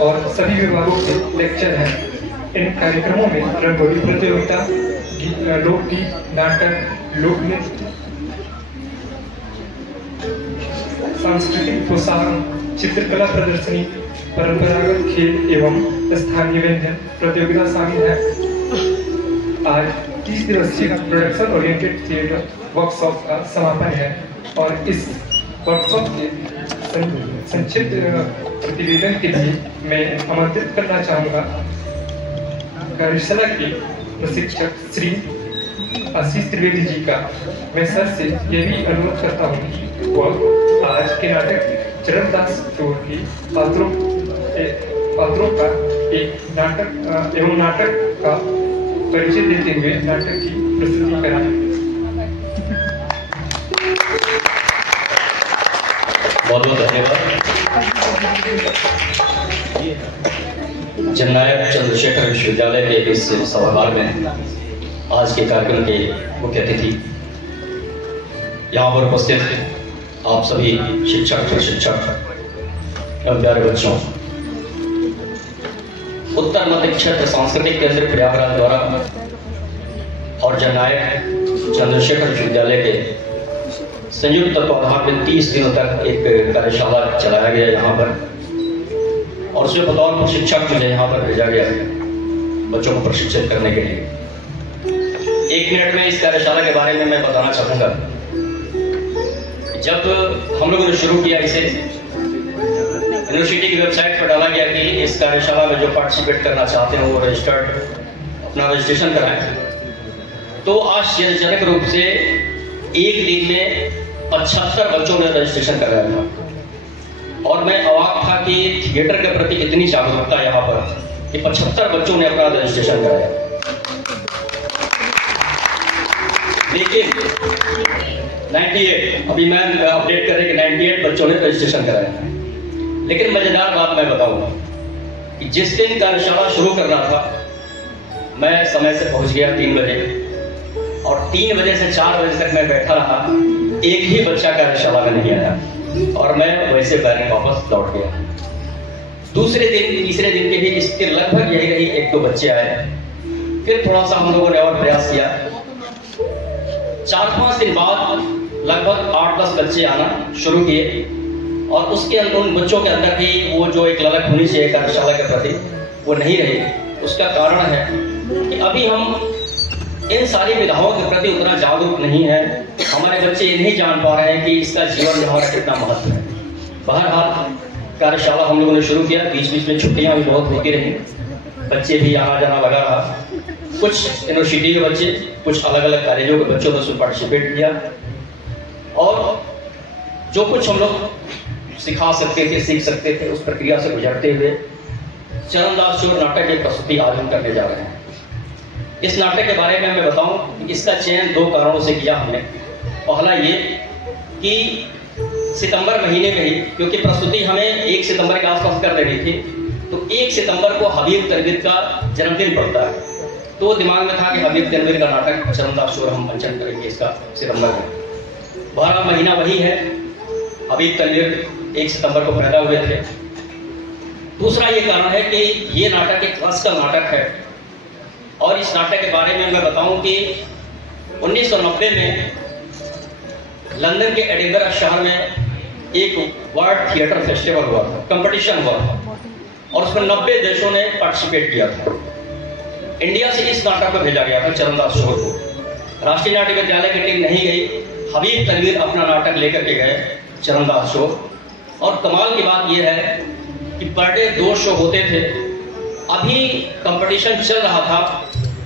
और सभी विभागों के लेक्चर हैं। इन कार्यक्रमों में रंगोली प्रतियोगिता, लोकगीत, नाटक, लोकनृत्य, सांस्कृतिक पोशाक, चित्रकला प्रदर्शनी, परंपरागत खेल एवं स्थानीय व्यंजन प्रतियोगिता शामिल है। आज 30 दिवसीय प्रोडक्शन ओरिएंटेड थिएटर वर्कशॉप का समापन है और इस वर्कशॉप के संक्षिप्त प्रतिवेदन के लिए मैं आमंत्रित करना चाहूँगा कार्यशाला के प्रशिक्षक श्री आशीष त्रिवेदी जी का। मैं सर से यह भी अनुरोध करता हूँ कि वह आज के नाटक चरणदास चोर की पात्रों का एक नाटक एवं नाटक का परिचय देते हुए नाटक की प्रस्तुति कराएं। बहुत बहुत धन्यवाद। जननायक चंद्रशेखर विश्वविद्यालय के इस सभागार में आज के कार्यक्रम के मुख्य अतिथि, यहाँ पर उपस्थित आप सभी शिक्षक, प्रशिक्षक एवं प्यारे बच्चों, उत्तर मध्य क्षेत्र सांस्कृतिक केंद्र प्रयागराज द्वारा और जननायक चंद्रशेखर विश्वविद्यालय के संयुक्त तत्वाधान में 30 दिनों तक एक कार्यशाला चलाया गया यहाँ पर, और उसमें बतौर प्रशिक्षक मुझे यहाँ पर भेजा गया बच्चों को प्रशिक्षित करने के लिए। 1 मिनट में इस कार्यशाला के बारे में मैं बताना चाहूँगा। जब हम लोगों ने शुरू किया इसे, यूनिवर्सिटी की वेबसाइट पर डाला गया कि इस कार्यशाला में जो पार्टिसिपेट करना चाहते हैं वो अपना रजिस्ट्रेशन कराएं, तो आश्चर्यजनक रूप से एक दिन में 75 बच्चों ने रजिस्ट्रेशन कराया था। और मैं अवाक था कि थिएटर के प्रति इतनी जागरूकता यहाँ पर कि 75 बच्चों ने अपना रजिस्ट्रेशन कराया। लेकिन 98, अभी मैं अपडेट करें कि 98 बच्चों ने रजिस्ट्रेशन कराया। लेकिन मजेदार बात मैं बताऊंगा कि जिस दिन कार्यशाला शुरू करना था, मैं समय से पहुंच गया 3 बजे, और 3 बजे से 4 बजे तक मैं बैठा रहा, एक ही बच्चा कार्यशाला में नहीं आया, और मैं वैसे बैरन वापस लौट गया। दूसरे दिन, तीसरे दिन के भी इसके लगभग यही रही, 1-2 बच्चे आए। फिर थोड़ा सा हम लोगों ने और प्रयास किया। 4-5 दिन बाद लगभग 8-10 बच्चे आना शुरू किए, और उसके उन बच्चों के अंदर भी वो जो एक ललक होनी चाहिए कार्यशाला के प्रति, वो नहीं रही। उसका कारण है कि अभी हम इन सारी विधाओं के प्रति उतना जागरूक नहीं है। हमारे बच्चे ये नहीं जान पा रहे हैं कि इसका जीवन में हमारा कितना महत्व है। बहरहाल कार्यशाला हम लोगों ने शुरू किया, बीच बीच में छुट्टियां भी बहुत होती रही, बच्चे भी यहाँ जाना लगा रहा। कुछ यूनिवर्सिटी के बच्चे, कुछ अलग अलग कॉलेजों के बच्चों ने उसमें पार्टिसिपेट किया, और जो कुछ हम लोग सिखा सकते थे, सीख सकते थे, उस प्रक्रिया से गुजरते हुए चरणदास चोर नाटक की प्रस्तुति आज हम करने जा रहे हैं। इस नाटक के बारे में मैं बताऊं कि इसका चयन 2 कारणों से किया हमने। पहला ये कि सितंबर महीने में ही, क्योंकि प्रस्तुति हमें 1 सितंबर के आसपास कर देनी थी, तो 1 सितंबर को हबीब तनवीर का जन्मदिन पड़ता है, तो दिमाग में था कि हबीब तनवीर का नाटक चरणदास चोर हम मंचन करेंगे इसका सितंबर में। 12 महीना वही है, हबीब तनवीर 1 सितंबर को पैदा हुए थे। दूसरा ये कारण है कि ये नाटक एक क्लासिकल नाटक है, और इस नाटक के बारे में मैं बताऊं कि 1990 में लंदन के एडिनबरा शहर में एक वर्ल्ड थिएटर फेस्टिवल हुआ था, कंपटीशन हुआ था, और उसमें 90 देशों ने पार्टिसिपेट किया था। इंडिया से इस नाटक को भेजा गया था, चरणदास चोर को। राष्ट्रीय नाट्य विद्यालय की टीम नहीं गई, हबीब तनवीर अपना नाटक लेकर के गए, चरणदास चोर। और कमाल की बात यह है कि पर डे 2 शो होते थे। अभी कंपटीशन चल रहा था,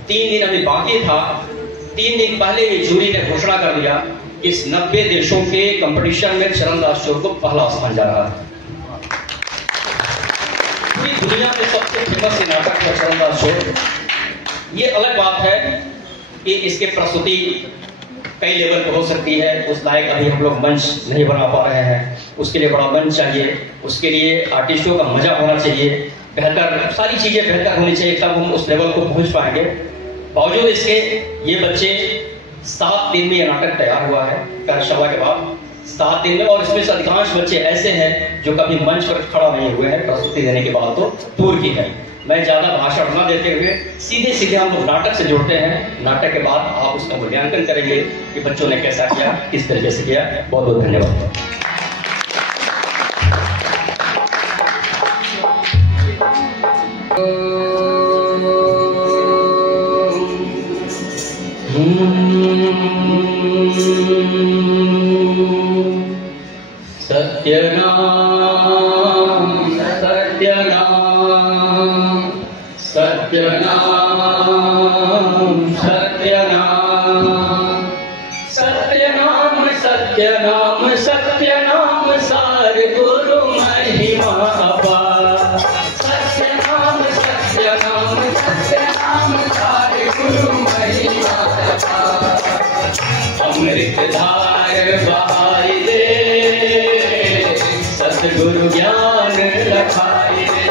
3 दिन अभी बाकी था। 3 दिन पहले ही जूरी ने घोषणा कर दिया कि इस 90 देशों के कंपटीशन में चरणदास चोर को पहला स्थान जा रहा है। पूरी दुनिया में सबसे फेमस नाटक है चरणदास चोर। ये अलग बात है कि इसके प्रस्तुति कई लेवल पर हो सकती है, उस लायक अभी हम लोग मंच नहीं बना पा रहे हैं। उसके लिए बड़ा मंच चाहिए, उसके लिए आर्टिस्टों का मजा होना चाहिए, बेहतर सारी चीजें बेहतर होनी चाहिए, तब हम उस लेवल को पहुंच पाएंगे। बावजूद इसके ये बच्चे 7 दिन में ये नाटक तैयार हुआ है कार्यशाला के बाद, 7 दिन में। और इसमें से अधिकांश बच्चे ऐसे हैं जो कभी मंच पर खड़ा नहीं हुए हैं, प्रस्तुति देने के बाद तो दूर की है। मैं ज्यादा भाषण न देते हुए सीधे सीधे हम लोग नाटक से जुड़ते हैं। नाटक के बाद आप उसका मूल्यांकन करेंगे कि बच्चों ने कैसा किया, किस तरीके से किया। बहुत बहुत धन्यवाद। सत्यनाम सत्यनाम सत्यनाम सत्यनाम सत्यनाम सत्यनाम सत्यनाम सार गुरु महिमा अपार। सत्यनाम सत्यनाम सत्यनाम सार गुरु महिमा अपार। अमृत धार बहाई दे, सतगुरु ज्ञान लखाई दे।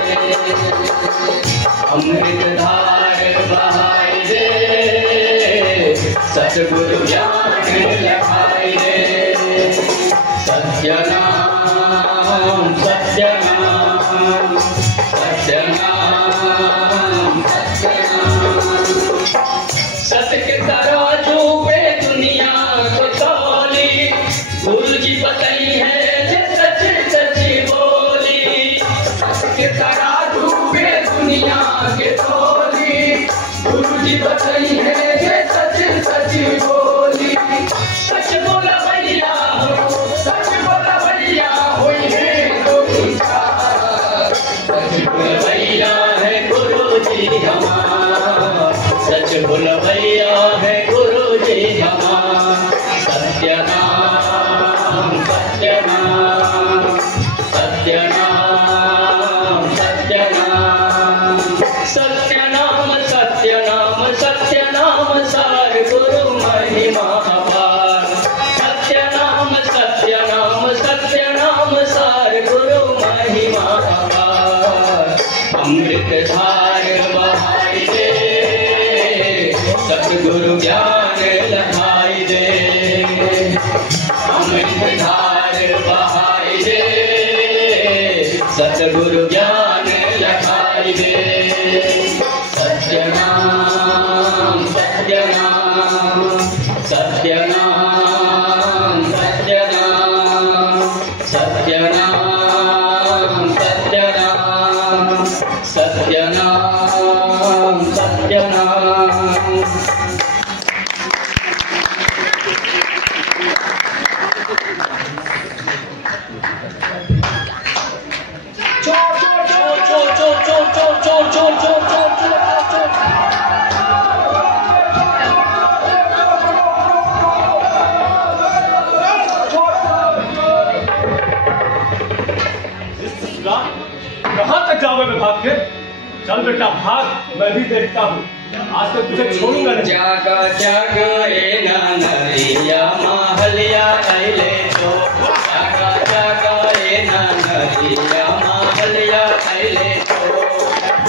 अमृत धार बहाई दे, सतगुरु ज्ञान लखाई दे। सत्यनाम सत्यनाम सत्यनाम सत्यनाम। सत्य के तराजू पे दुनिया को तौली, गुरु जी बताई है जे सच सच बोली। सत्य के तराजू पे दुनिया के तौली, गुरु जी बताई है जे सच सच बोली। सच बोला भैया हो, सच बोला भैया होई है तो सच बोला भैया है गुरु जी हमारा। सच बोला भैया है गुरु जी हमारा। सत्यनाम सत्यनाम सत्यनाम सत्यनाम सत्यनाम सत्यनाम सत्यनाम सार गुरु महिमा अपार। सत्यनाम सत्यनाम सत्यनाम सार गुरु महिमा अपार। अमृत धार बहाई दे, सतगुरु ज्ञान लखाई दे। अमृत धार बहाई दे, सतगुरु ज्ञान लखाई दे। सत्यनाम सत्यनाम सत्यनाम सत्यनाम सत्यनाम सत्यनाम सत्यनाम सत्यनाम। कहाँ तक जाओगे भाग के? चल बेटा भाग, मैं भी देखता हूँ। आज तक तुझे छोड़ूंगा नहीं। जागा जागा ए ननरिया महलिया अइले तो। जागा जागा ए ननरिया महलिया अइले तो।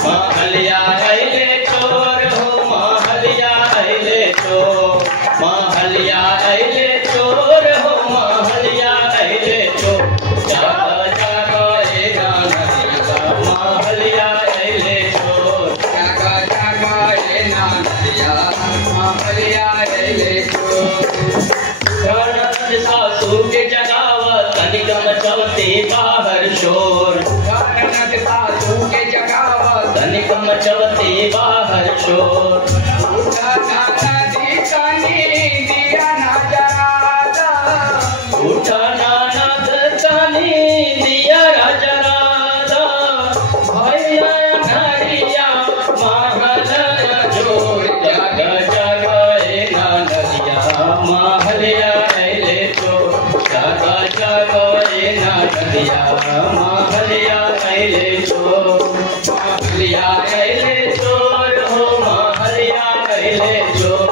महलिया अइले चोर हो, महलिया अइले तो। महलिया अइले चोर हो, महलिया अइले तो। जागा जागा ए ननरिया महलिया अइले चोर। जागा जागा ए ननरिया महलिया अइले चोर। सासू के जगावा तनिक मचवते बाहर शोर। सासू के जगावा तनिक मचवते बाहर शोर। उठा नाना दी कानी दिया ना जरादा। उठा नाना दकानी दिया राजरादा। भैया नरिया महलिया जोड़। जागा जागा ए नरिया महलिया अइले तो। जागा जागा ए नरिया महलिया अइले तो। महलिया अइले चोर हो, महलिया अइले चोर।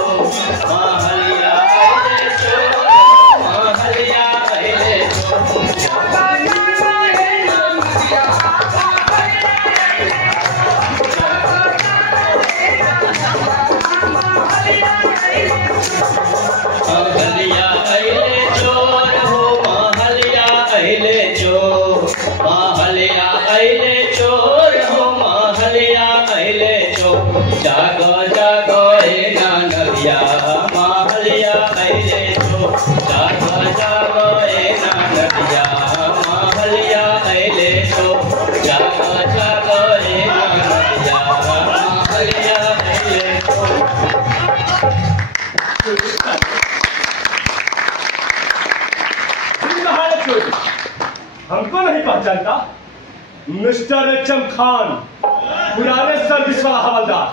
महलिया अइले चोर, महलिया अइले चोर। जागा जागा ए नरिया महलिया अइले चोर हो। जागो जागो ए नानरिया महलिया अइले तो जागो जागो ए नानरिया महलिया अइले तो जागो जागो ए नानरिया महलिया अइले तो। हमको नहीं पहचानता? मिस्टर एचएम खान, पुराने सर्विस वाला हवलदार,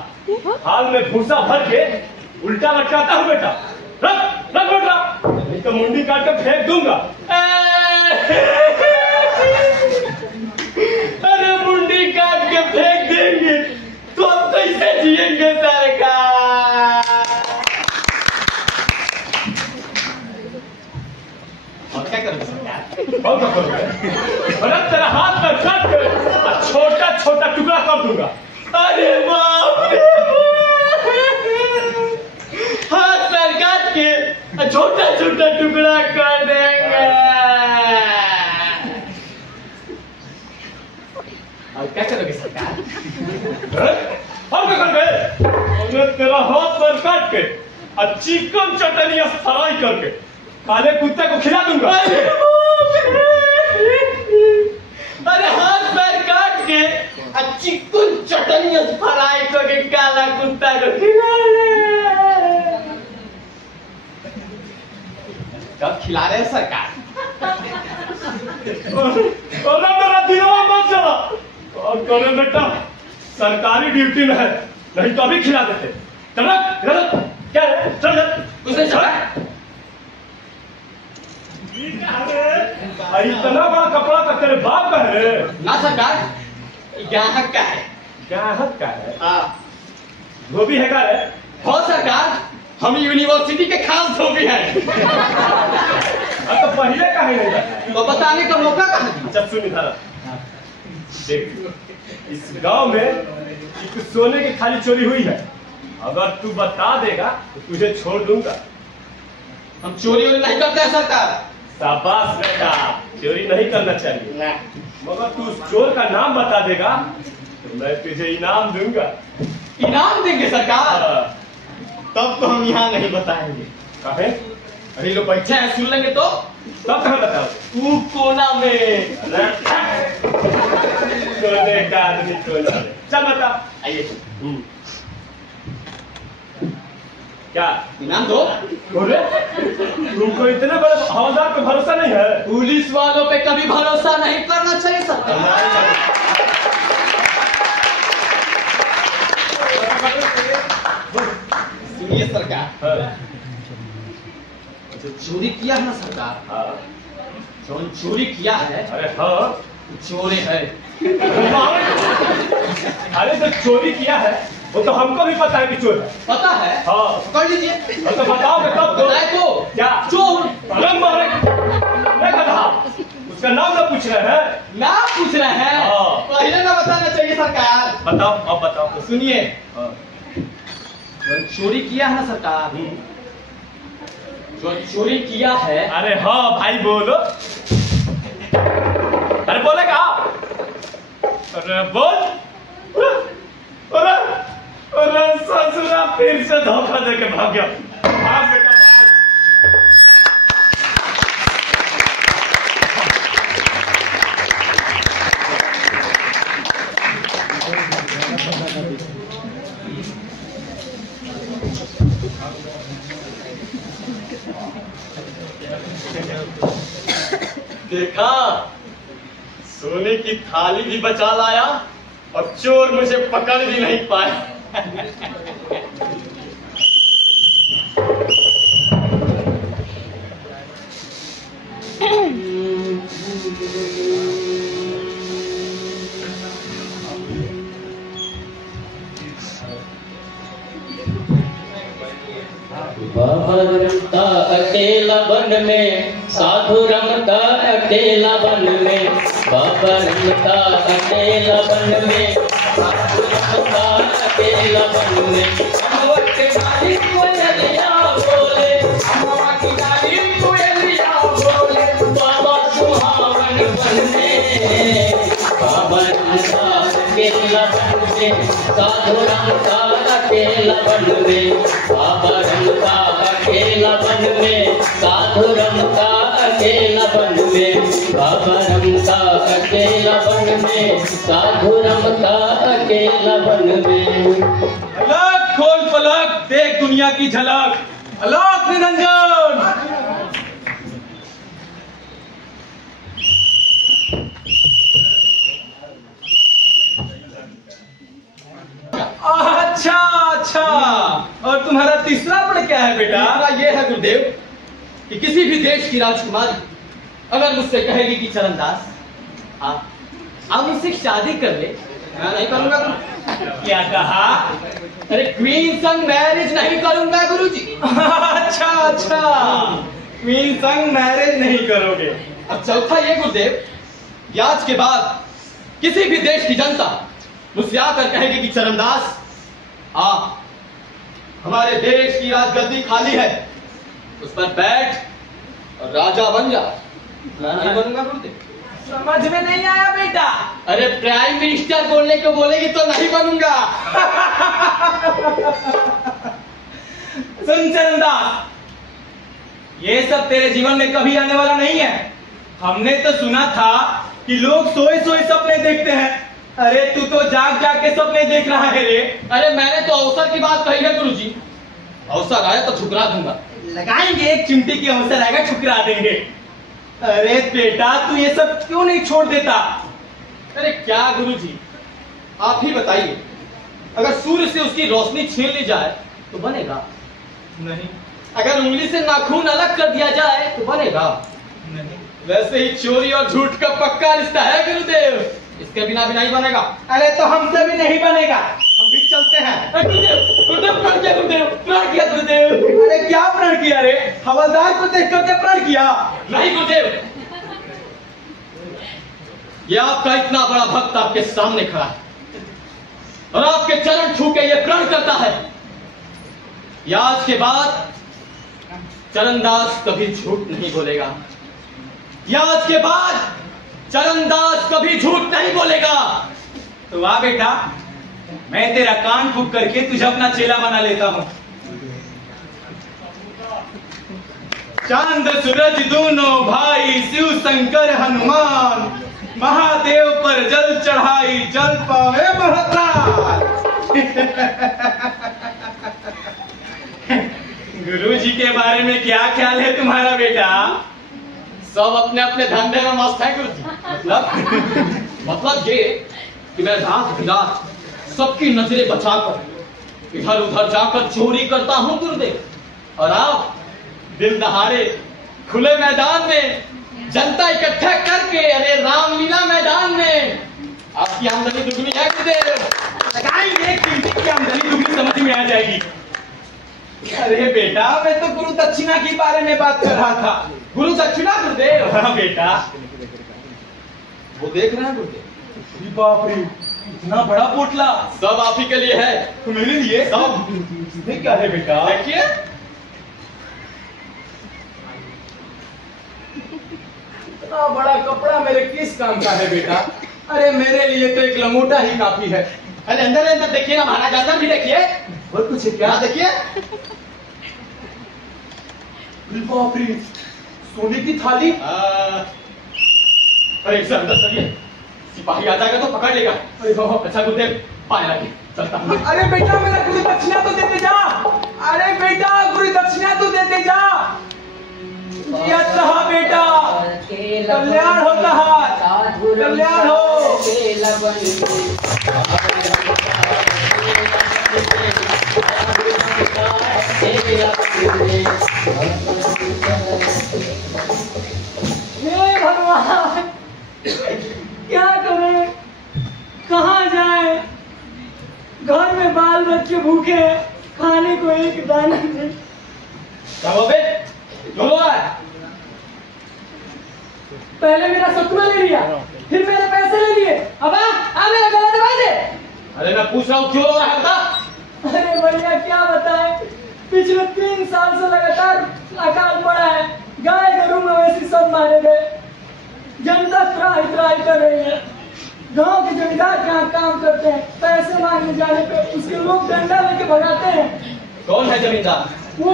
हाल में भूसा भर के उल्टा लटकाता हूँ बेटा। रख रख बेटा, नहीं तो मुंडी काट कर फेंक दूंगा। अरे मुंडी काट के फेंक देंगे तो हम कैसे जिएंगे सरकार? और क्या करोगे सरकार? और क्या करोगे? अरे तेरा हाथ में काट के छोटा छोटा टुकड़ा कर दूंगा। अरे बाप रे, हाथ पैर काट के छोटा छोटा टुकड़ा कर देंगे। और क्या करोगे सरकार? और क्या करोगे? तेरा हाथ पैर काट के चिकन चटनी फ्राई करके काले कुत्ते को खिला दूंगा। अरे हाथ पैर काट के चिकन चटनी फ्राई करके काला कुत्ता को खिला कब खिला रहे हैं सरकार? अरे मेरा दिमाग मत चला। और करे बेटा, सरकारी ड्यूटी में है, नहीं तो अभी खिला देते। गलत गलत क्या है? चल कुछ नहीं चला। इतना बड़ा कपड़ा का तेरे बाप का है? ना सरकार, ग्राहक का है। ग्राहक का है? हाँ। धोबी है का है? हो सरकार, हम यूनिवर्सिटी के खास धोबी हैं। अब तो पहले का है नहीं बताया? तो बताने का मौका कहाँ? अच्छा सुन इधर देख, इस गांव में एक सोने की खाली चोरी हुई है। अगर तू बता देगा तो तुझे छोड़ दूंगा। हम चोरी वोरी नहीं करते हैं सरकार। शाबाश बेटा, चोरी नहीं करना चाहिए। मगर तू उस चोर का नाम बता देगा तो मैं तुझे इनाम दूंगा। इनाम देंगे सरकार? हाँ। तब तो हम यहाँ नहीं बताएंगे। काहे? अरे लोग बैठे हैं, सुन लेंगे तो। तब कहाँ बताओ? तू कोना में। सोने का आदमी कोना में। चल बता। आइए। क्या इनाम दो। बोले तुमको इतने बड़े हवलदार पे भरोसा नहीं है? पुलिस वालों पे कभी भरोसा नहीं करना चाहिए सरकार। सुनिए सरकार, जो चोरी किया है ना सरकार, हाँ। जो चोरी किया है, अरे हाँ, चोरी है। अरे जो चोरी किया है वो तो हमको भी पता है कि चोर है। पता है? हाँ। कर लीजिए। तो बताओ कि कब बताए तो क्या चोर रंग मारे मैं कहा उसका नाम ना पूछ रहे हैं? नाम पूछ रहे हैं? हाँ। पहले ना बताना चाहिए सरकार। बताओ, अब बताओ। तो सुनिए, हाँ। जो चोरी किया है ना सरकार, जो चोरी किया है। अरे हाँ भाई बोलो। अरे बोलेगा? अरे बोल। अरे अरे ससुरा फिर से धोखा देके भाग गया। भाग बेटा भाग। देखा, सोने की थाली भी बचा लाया और चोर मुझे पकड़ भी नहीं पाया। बाबा रमता अकेला वन में, साधु रमता अकेला वन में, बाबा रमता अकेला वन में, साधु रमता अकेला वन में। अमवा के डाली कोयलिया बोले, अमवा की डाली कोयलिया बोले, बाबा सुहावन वन में, बाबा रमता अकेला वन में, साधु रमता अकेला वन में, बाबा रमता अकेला वन में, साधु रमता अकेला वन में, बाबा रमता अकेला वन में, साधु रमता अकेला वन में। अलग खोल पलक, देख दुनिया की झलक, अलग निरंजन। अच्छा अच्छा, और तुम्हारा तीसरा पद क्या है बेटा? ये है गुरुदेव कि किसी भी देश की राजकुमारी अगर मुझसे कहेगी कि चरणदास आप मुझसे शादी कर ले, मैं नहीं करूंगा। क्या कहा? अरे क्वीन संग मैरिज नहीं करूंगा गुरुजी। अच्छा अच्छा, क्वीन संग मैरिज नहीं करोगे। अब चौथा ये गुरुदेव, कि आज के बाद किसी भी देश की जनता मुझसे आकर कहेगी कि चरणदास हमारे देश की राजगद्दी खाली है, उस पर बैठ और राजा बन जा। मैं नहीं बनूंगा गुरुदेव। समझ में नहीं आया बेटा? अरे प्राइम मिनिस्टर बोलने को बोलेगी तो नहीं बनूंगा। सुन चरणदास, ये सब तेरे जीवन में कभी आने वाला नहीं है। हमने तो सुना था कि लोग सोए सोए सपने देखते हैं। अरे तू तो जाग जाग के सपने देख रहा है रे। अरे मैंने तो अवसर की बात कही है गुरुजी, अवसर आया तो ठुकरा दूंगा। लगाएंगे एक चिमटी की अवसर आएगा, ठुकरा देंगे। अरे बेटा तू ये सब क्यों नहीं छोड़ देता? अरे क्या गुरुजी, आप ही बताइए, अगर सूर्य से उसकी रोशनी छीन ली जाए तो बनेगा नहीं। अगर उंगली से नाखून अलग कर दिया जाए तो बनेगा नहीं। वैसे ही चोरी और झूठ का पक्का रिश्ता है गुरुदेव, इसके बिना भी नहीं बनेगा। अरे तो हमसे भी नहीं बनेगा, हम भी चलते हैं। गुरुदेव प्रण किया, गुरुदेव प्रण किया गुरुदेव। अरे क्या प्रण किया रे? हवलदार को देख करके प्रण किया? नहीं गुरुदेव, ये आपका इतना बड़ा भक्त आपके सामने खड़ा है और आपके चरण छू के ये प्रण करता है कि आज के बाद चरणदास कभी झूठ नहीं बोलेगा। या आज के बाद चरणदास कभी झूठ नहीं बोलेगा। तो वाह बेटा, मैं तेरा कान फूंक करके तुझे अपना चेला बना लेता हूँ। चांद सूरज दोनों भाई, शिव शंकर हनुमान, महादेव पर जल चढ़ाई, जल पावे महाकाल। गुरुजी के बारे में क्या ख्याल है तुम्हारा बेटा? सब अपने अपने धंधे में मस्त है गुरुजी। मतलब ये कि मैं रात बिरात सबकी नजरें बचाकर इधर उधर जाकर चोरी करता हूँ गुरुदेव, और आप दिल दहाड़े खुले मैदान में जनता इकट्ठा करके, अरे रामलीला मैदान में आपकी आमदनी दुगनी है गुरुदेव। लगाएंगे कीमती की आमदनी दुगनी समझ में आ जाएगी। अरे बेटा मैं तो गुरु दक्षिणा के बारे में बात कर रहा था। गुरु दक्षिणा गुरुदेव? हाँ बेटा, वो देख रहे हैं गुरुदेव? बाप रे, इतना बड़ा पोटला सब आप ही के लिए है। तो मेरे लिए सब इसमें क्या है बेटा? देखिए, इतना बड़ा कपड़ा मेरे किस काम का है बेटा? अरे मेरे लिए तो एक लंगोटा ही काफी है। अरे अंदर अंदर देखिए ना, महाराज अंदर भी देखिए। और कुछ है क्या? देखिए, बाप रे, सोने की थाली। अरे इसे अंदर करिए, सिपाही आ जाएगा तो पकड़ लेगा। अच्छा गुरुदेव, पाए रखिए, चलता हूं। अरे बेटा मेरा गुरु दक्षिणा तो देते जा। अरे बेटा गुरु दक्षिणा तो देते जा। यह रहा बेटा, कल्याण होता है, कल्याण हो। हे भगवान, क्या करें, कहाँ जाए? घर में बाल बच्चे भूखे हैं, खाने को एक दाना नहीं। पहले मेरा सतुआ ले लिया, फिर मेरे पैसे ले लिए, अब आ मेरा गला दबा दे। अरे मैं पूछ रहा हूँ क्यों रो रहा है बता। अरे भैया क्या बताएं, पिछले 3 साल से लगातार अकाल पड़ा है। गाय गरू मवेशी सब मारे गए, जनता त्राही त्राही कर रही है। गांव के जमींदार जहाँ काम करते हैं, पैसे मांगने जाने पे उसके लोग डंडा लेके भगाते हैं। कौन है जमींदार? वो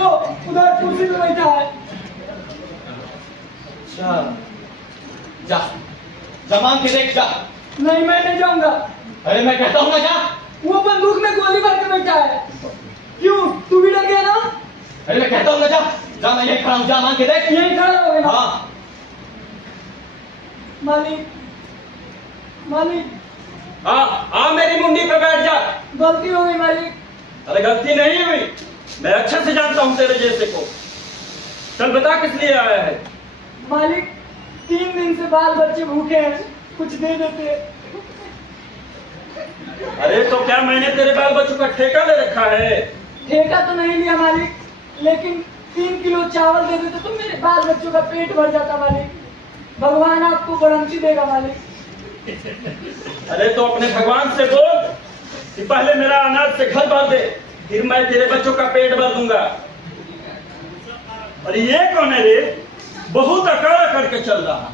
उधर कुर्सी पे बैठा है। अच्छा, जा जा मांग के देख जा। नहीं, मैं नहीं जाऊंगा। अरे मैं कहता हूँ ना जा। वो बंदूक में गोली भर के बैठा है। क्यों, तू भी डर गया ना? अरे मैं कहता हूँ ना जा। जा, मैं यही खड़ा हूँ, जा मांग के देख। यही खड़ा हो गया। हाँ मालिक, मालिक। हाँ मेरी मुंडी पे बैठ जा। गलती हो गई मालिक। अरे गलती नहीं हुई, मैं अच्छे से जानता हूँ तेरे जैसे को। चल बता किस लिए आया है? मालिक, 3 दिन से बाल बच्चे भूखे हैं, कुछ दे देते। अरे तो क्या मैंने तेरे बाल बच्चों का ठेका ले रखा है? ठेका तो नहीं लिया मालिक, लेकिन 3 किलो चावल दे देते तो मेरे बाल बच्चों का पेट भर जाता मालिक। भगवान आपको बढ़ंती देगा मालिक। अरे तो अपने भगवान से बोल कि पहले मेरा अनाज से घर भर दे, फिर मैं तेरे बच्चों का पेट भर दूंगा। और ये कौन है रे? बहुत अकड़ करके चल रहा।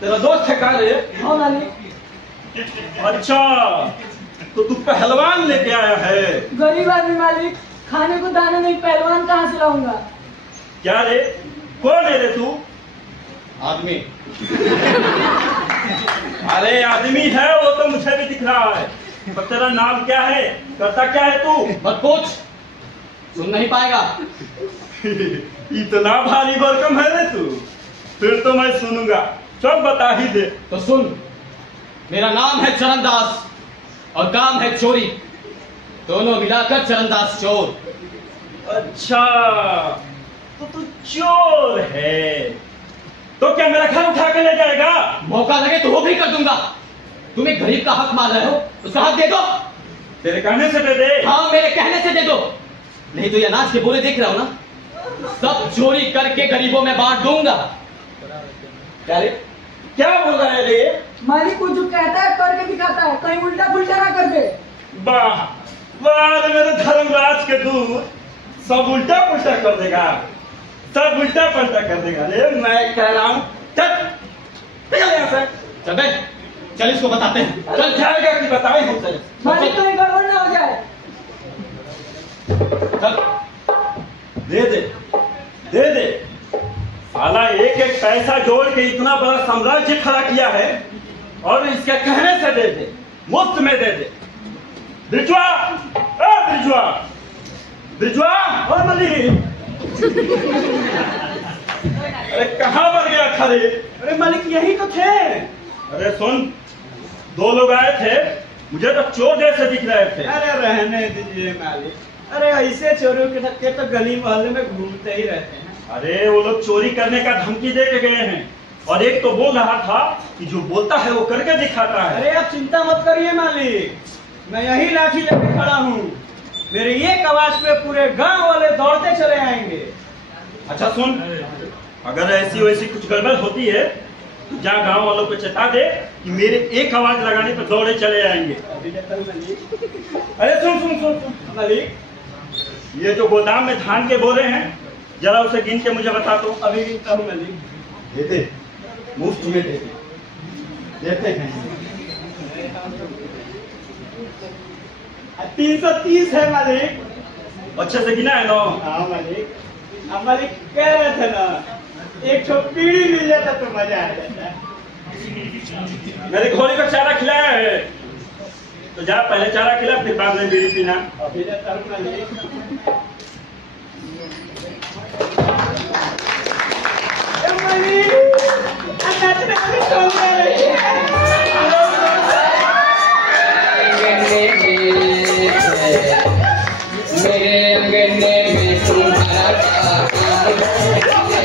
तेरा दोस्त है का रे? हाँ मालिक। अच्छा, तो तू पहलवान लेके आया है? गरीब आदमी मालिक, खाने को दाने नहीं, पहलवान कहाँ से लाऊंगा? क्या रे, कौन है रे तू? आदमी। अरे आदमी है वो तो मुझे भी दिख रहा है, पर तेरा नाम क्या है, करता क्या है तू? मत पूछ, सुन नहीं पाएगा। इतना भारी भरकम है रे तू, फिर तो मैं सुनूंगा, सब बता ही दे। तो सुन, मेरा नाम है चरणदास और काम है चोरी, दोनों मिलाकर चरणदास चोर। अच्छा, तो तू चोर है, तो क्या मेरा घर उठा के ले जाएगा? मौका लगे तो वो भी कर दूंगा। तुम एक गरीब का हक मार रहे हो, उसका हक दे दो। तेरे कहने से दे दे? हाँ, मेरे कहने से दे दो, नहीं तो ये अनाज के बोरे देख रहे हो ना, सब चोरी करके गरीबों में बांट दूंगा। क्या रे, क्या बोल रहा है रे? मालिक को जो कहता है करके दिखाता है, कहीं उल्टा पुल्टा ना कर दे। वाह वाह मेरे धर्मराज के दूत, सब उल्टा पुल्टा कर देगा, सब उल्टा पलटा कर देगा रे। मैं कह रहा हूँ चल यहाँ से। चल बे, चल इसको बताते हैं। चल जाएगा कि बताए हम चले। मालिक कहीं गड़बड़ ना हो जाए। चल दे दे दे दे, साला एक एक पैसा जोड़ के इतना बड़ा साम्राज्य खड़ा किया है और इसके कहने से दे दे, मुफ्त में दे दे। बिरजुआ, बिरजुआ, बिरजुआ और मलिक। अरे कहाँ मर गया खड़े? अरे मालिक यही तो थे। अरे सुन, 2 लोग आए थे, मुझे तो चोर जैसे दिख रहे थे। अरे रहने दीजिए मालिक, अरे ऐसे चोरों के धक्के तो गली मोहल्ले में घूमते ही रहते हैं। अरे वो लोग चोरी करने का धमकी दे के गए हैं, और एक तो बोल रहा था कि जो बोलता है वो करके दिखाता है। अरे आप चिंता मत करिए मालिक, मैं यही लाठी लेके खड़ा हूँ, मेरे एक आवाज पे पूरे गांव वाले दौड़ते चले आएंगे। अच्छा सुन, अगर ऐसी वैसी कुछ गड़बड़ होती है तो जा गांव वालों को चेता दे कि मेरे एक आवाज लगाने पर दौड़े चले आएंगे। अरे सुन सुन सुन, सुन मालिक, ये जो गोदाम में धान के बोरे हैं, जरा उसे गिन के मुझे बता दो। अभी गिनता हूँ मालिक। दे दे, मुफ्त में दे दे, देते हैं। 330 है मालिक। अच्छे से गिना है ना? हाँ मालिक, अब मालिक कह रहे थे ना, एक ठो पीढ़ी मिल जाता तो मजा आ जाता। मेरे घोड़ी को चारा खिलाया है, तो जा पहले चारा खिला, फिर बाद में बीड़ी पीना। अभी जाता हूँ मालिक। मेरे अंगने में तुम्हारा काम है, मेरे अंगने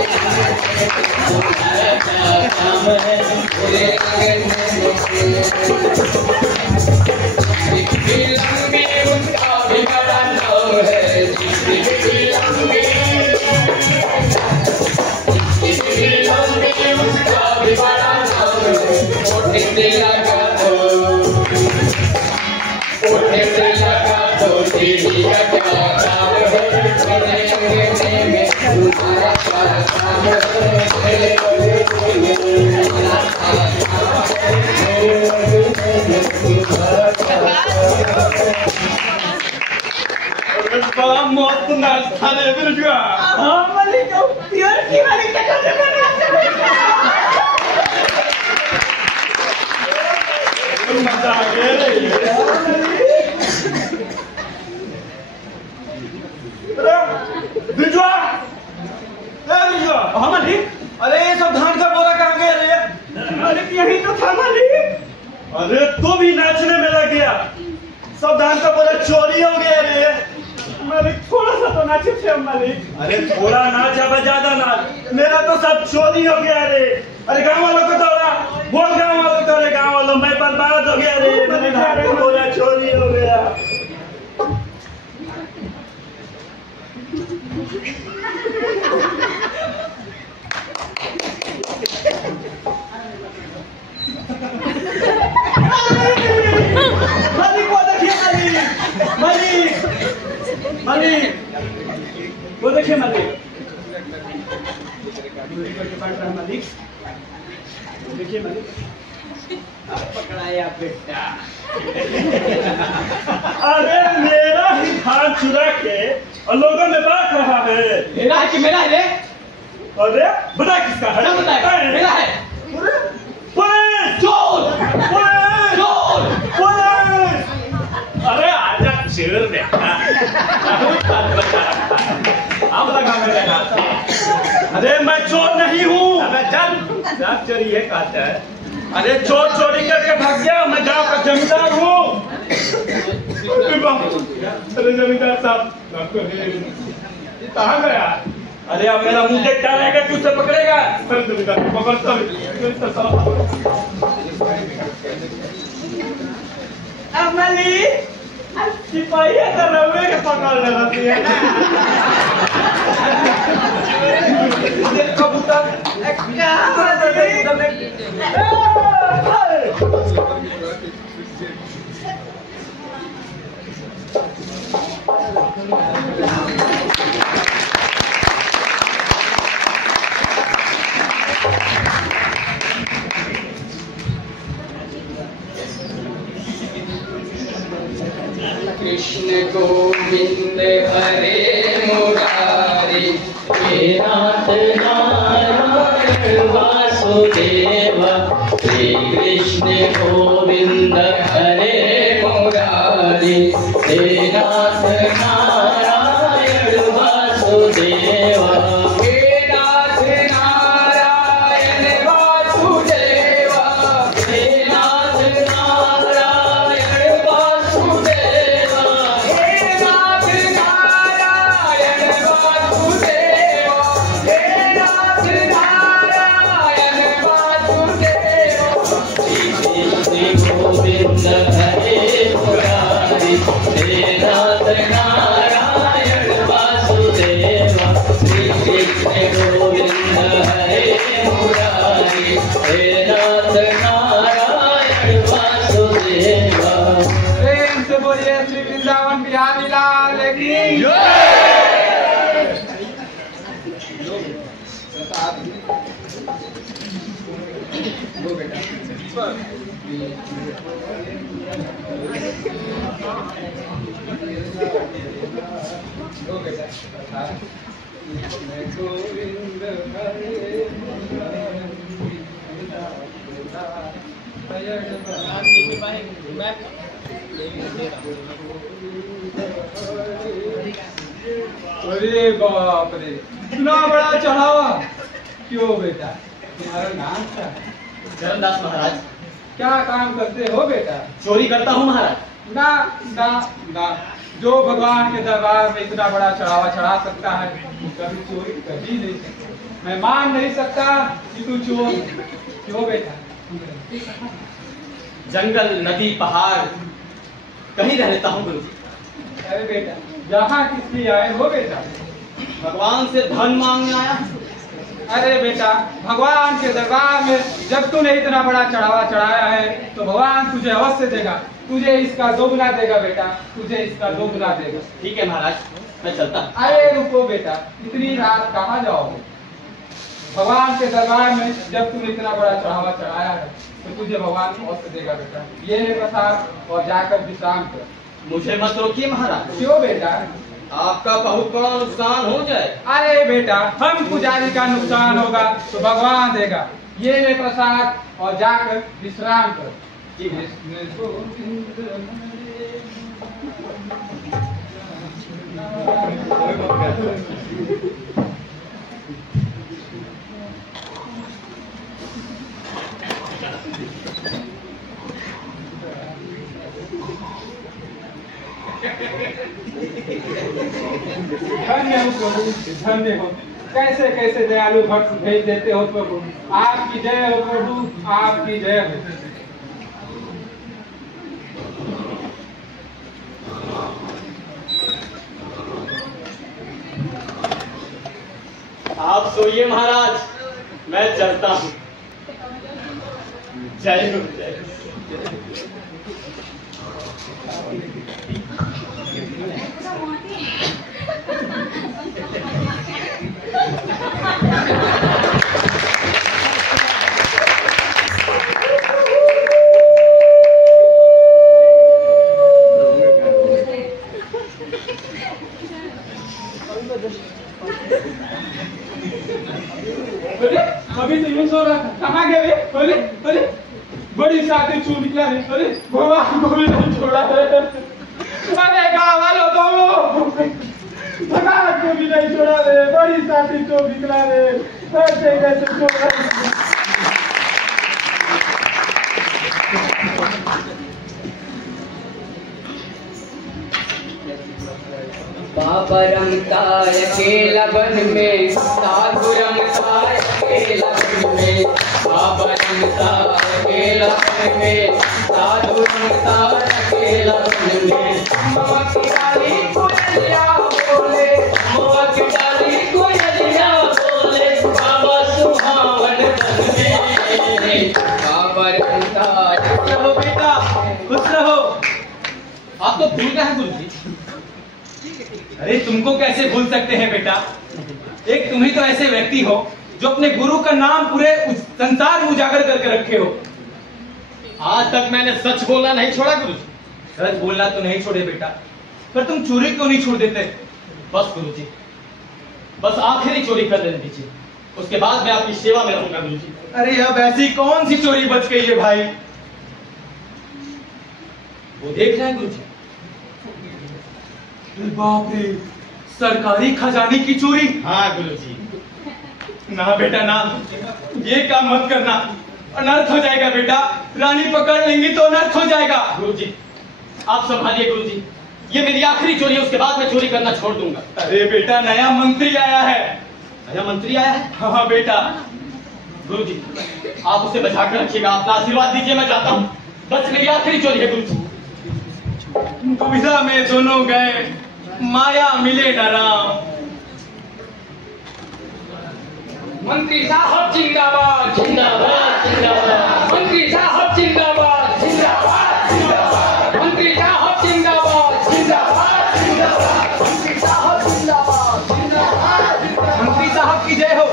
में उनका भी बड़ा नाम है। उनका भी बड़ा नाम है। लगा दो दीदी का क्या काम है, मेरे अंगने में तुम्हारा बड़ा मौत नाच खाने फिर जुआ। हाँ मालिक, प्योर की मालिक टक्कर मजा आ गया बिजुआ। बिजुआ हाँ मालिक। अरे ये सब धान का बोरा कहाँ गया रे? मालिक यही तो था मालिक। अरे तू भी नाचने में लग गया, सब धान का बोरा चोरी हो गया रे। मालिक थोड़ा सा तो नाचे थे मालिक। अरे थोड़ा नाच अब ज्यादा नाच, मेरा तो सब चोरी हो गया रे। अरे गाँव वालों को तोड़ा, बोल गाँव वालों को, अरे गाँव वालों मैं बर्बाद हो गया रे, मेरे धान का बोरा चोरी हो गया। मालिक वो देखिए मालिक, मालिक वो देखिए मालिक, मालिक देखिए मालिक पकड़ाया बेटा। अरे मेरा ही धान चुरा के और लोगों में बांट रहा है। मेरा है कि मेरा है रे? अरे बता किसका है? ना बताए, मेरा है। पुलिस! चोर! पुलिस! चोर! पुलिस! अरे आजा चोर बेटा। अब लगा मेरे हाथ। अरे मैं चोर नहीं हूँ। अबे चल, सब चोरी है कहता है। अरे चोर चोरी करके भाग गया, मैं गांव का जमींदार हूँ। अरे जमींदार साहब कहाँ गया? अरे अब मेरा मुंह देख क्या रहेगा कि उसे पकड़ेगा? अरे जमींदार पकड़ता मालिक सिपाही तो रवे के पकड़ लेती है ना। कबूतर कृष्ण गोविंद हरे मुरारी, हे नाथ नारायण वासुदेव। श्री कृष्ण गोविंद हरे मुरारी, हे नाथ नारायण वासुदेव। हे नाथ नारायण वासुदेव, हे नाथ नारायण वासुदेव। हे नाथ नारायण वासुदेव, हे नाथ नारायण वासुदेव। श्री कृष्ण गोविंद हरे मुरारी, हे नाथ नारायण वासुदेव। श्री कृष्ण गोविंद हरे मुरारी, हे नाथ नारायण वासुदेव। प्रेम से बोलिए श्री वृंदावन बिहारी लाल की अरे बाप रे, इतना बड़ा चढ़ावा क्यों बेटा? तुम्हारा नाम क्या है? धर्मदास महाराज। क्या काम करते हो बेटा? चोरी करता हूँ महाराज। ना ना ना, जो भगवान के दरबार में इतना बड़ा चढ़ावा चढ़ा सकता है वो कभी चोरी कर ही नहीं सकता। मैं मान नहीं सकता कि तू चोर। क्यों बेटा? जंगल, नदी, पहाड़ कहीं रह लेता हूँ गुरु जी। अरे बेटा, जहाँ किस लिए आए हो बेटा? भगवान से धन मांगने आया। अरे बेटा, भगवान के दरबार में जब तूने इतना बड़ा चढ़ावा चढ़ाया है तो भगवान तुझे अवश्य देगा। तुझे इसका दोगुना देगा बेटा, तुझे इसका दोगुना देगा। ठीक है महाराज, मैं चलता। अरे रुको बेटा, इतनी रात कहाँ जाओगे? भगवान के दरबार में जब तुम इतना बड़ा चढ़ावा चढ़ाया है तो तुझे भगवान अवश्य देगा बेटा। ये है प्रसाद और जाकर विश्राम कर। मुझे मत रोकिए महाराज। क्यों बेटा? आपका बहुत बड़ा नुकसान हो जाए। अरे बेटा, हम पुजारी का नुकसान होगा तो भगवान देगा। ये ले प्रसाद और जाकर विश्राम कर। धन्य हो प्रभु, धन्य हो। कैसे कैसे दयालु भक्त भेज देते हो प्रभु। आपकी जय हो प्रभु, आपकी जय हो। आप सोइए महाराज, मैं चलता हूँ। जय हो, जय हो। अभी तो यूं सो रहा था, कहाँ गए? अरे अरे बड़ी शादी चू निकला है। अरे भगवान को भी नहीं छोड़ा है। अरे गाँव वालों दौड़ो, भगवान को भी नहीं छोड़ा रे। बड़ी शादी चू निकला रे। ऐसे कैसे छोड़ा? बाबा रमता अकेला वन में, साधु रमता अकेला वन में। बाबा रमता अकेला वन में, साधु रमता अकेला वन में। मवा की डाली कोयलिया बोले, मवा की डाली कोयलिया बोले, बाबा सुहावन वन में। बाबा रमता। खुश रहो बेटा, खुश रहो। आप तो भूल गए हैं गुरु जी। अरे तुमको कैसे भूल सकते हैं बेटा? एक तुम ही तो ऐसे व्यक्ति हो जो अपने गुरु का नाम पूरे संसार में उजागर करके रखे हो। आज तक मैंने सच बोलना नहीं छोड़ा गुरु जी। सच बोलना तो नहीं छोड़े बेटा, पर तुम चोरी क्यों नहीं छोड़ देते? बस गुरु जी, बस आखिरी चोरी कर लेने दीजिए, उसके बाद मैं आपकी सेवा में रहूंगा गुरु जी। अरे अब ऐसी कौन सी चोरी बच गई है भाई? वो देख रहे हैं गुरु जी। बाप रे, सरकारी खजाने की चोरी? हाँ गुरु जी। ना बेटा ना, ये काम मत करना, अनर्थ हो जाएगा बेटा। रानी पकड़ लेंगी तो अनर्थ हो जाएगा। गुरु जी आप संभालिए गुरु जी, ये मेरी आखिरी चोरी है, उसके बाद मैं चोरी करना छोड़ दूंगा। अरे बेटा, नया मंत्री आया है। नया मंत्री आया है? हाँ बेटा। गुरु जी आप उसे बचा कर रखिएगा, अपना आशीर्वाद दीजिए, मैं जाता हूँ। बस मेरी आखिरी चोरी है गुरु जी। दुविधा में दोनों गए, माया मिले न राम। मंत्री साहब जिंदाबाद, जिंदाबाद, जिंदाबाद। मंत्री साहब जिंदाबाद, जिंदाबाद, जिंदाबाद। मंत्री साहब जिंदाबाद, जिंदाबाद, जिंदाबाद। मंत्री साहब जिंदाबाद, जिंदाबाद, जिंदाबाद। मंत्री साहब की जय हो।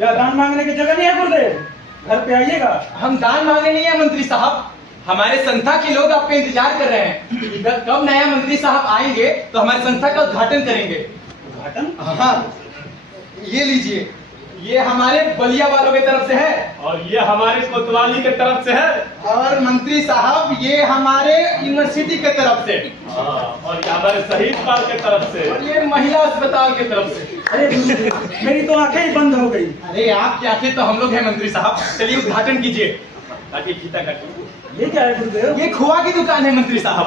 या दान मांगने की जगह नहीं है गुरुदेव, घर पे आइएगा। हम दान मांगे नहीं है मंत्री साहब, हमारे संस्था के लोग आपका इंतजार कर रहे हैं। कब नया मंत्री साहब आएंगे तो हमारी संस्था का उद्घाटन करेंगे। उद्घाटन? हाँ, ये लीजिए, ये हमारे बलिया वालों की तरफ से है, और ये हमारे कोतवाली के तरफ से है, और मंत्री साहब ये हमारे यूनिवर्सिटी के तरफ से, और ये हमारे शहीद पार्क के तरफ से, और ये महिला अस्पताल के तरफ से। अरे गुरुदेव, मेरी तो आंखें ही बंद हो गई। अरे आपकी आंखें तो हम लोग हैं मंत्री साहब। चलिए उद्घाटन कीजिए। काटिए फीता काटिए। ये क्या है गुरुदेव? ये खोआ की दुकान है मंत्री साहब।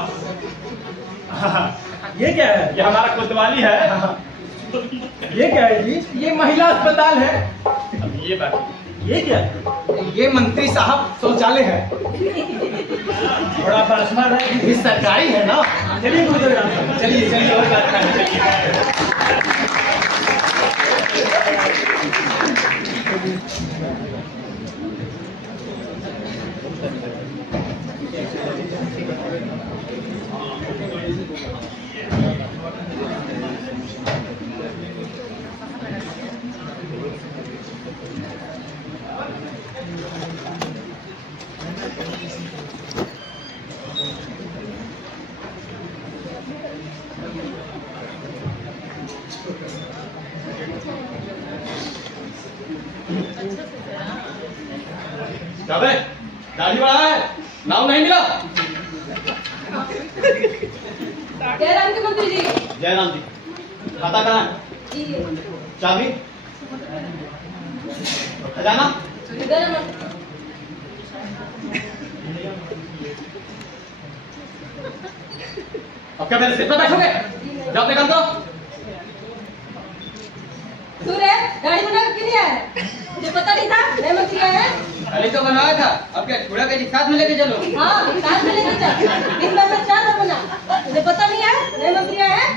ये क्या है? ये हमारा कोतवाली है। ये क्या है जी? ये महिला अस्पताल है। अब ये बाकी ये क्या है? ये मंत्री साहब शौचालय है। बड़ा पासमार है। ये सरकारी है ना। चलिए गुरुदेव, चलिए चलिए और बात करते हैं। क्या बे? दाढ़ी बढ़ा है, नाम नहीं मिला? जयराम के मंत्री जी। जयराम जी, खाता कहाँ है? जी। चाबी? खजाना? इधर है ना। अब क्या मेरे सिर पर बैठोगे? जाओ अपने काम करो। तू रे गाड़ी बना के नहीं आया? मुझे पता नहीं था नए मंत्री आए हैं। अरे तो बनवाया था, अब क्या छुड़ा के साथ में लेके चलो। हाँ साथ में लेके चल। दिन भर में 4 बार बना। मुझे पता नहीं है नए मंत्री आए हैं।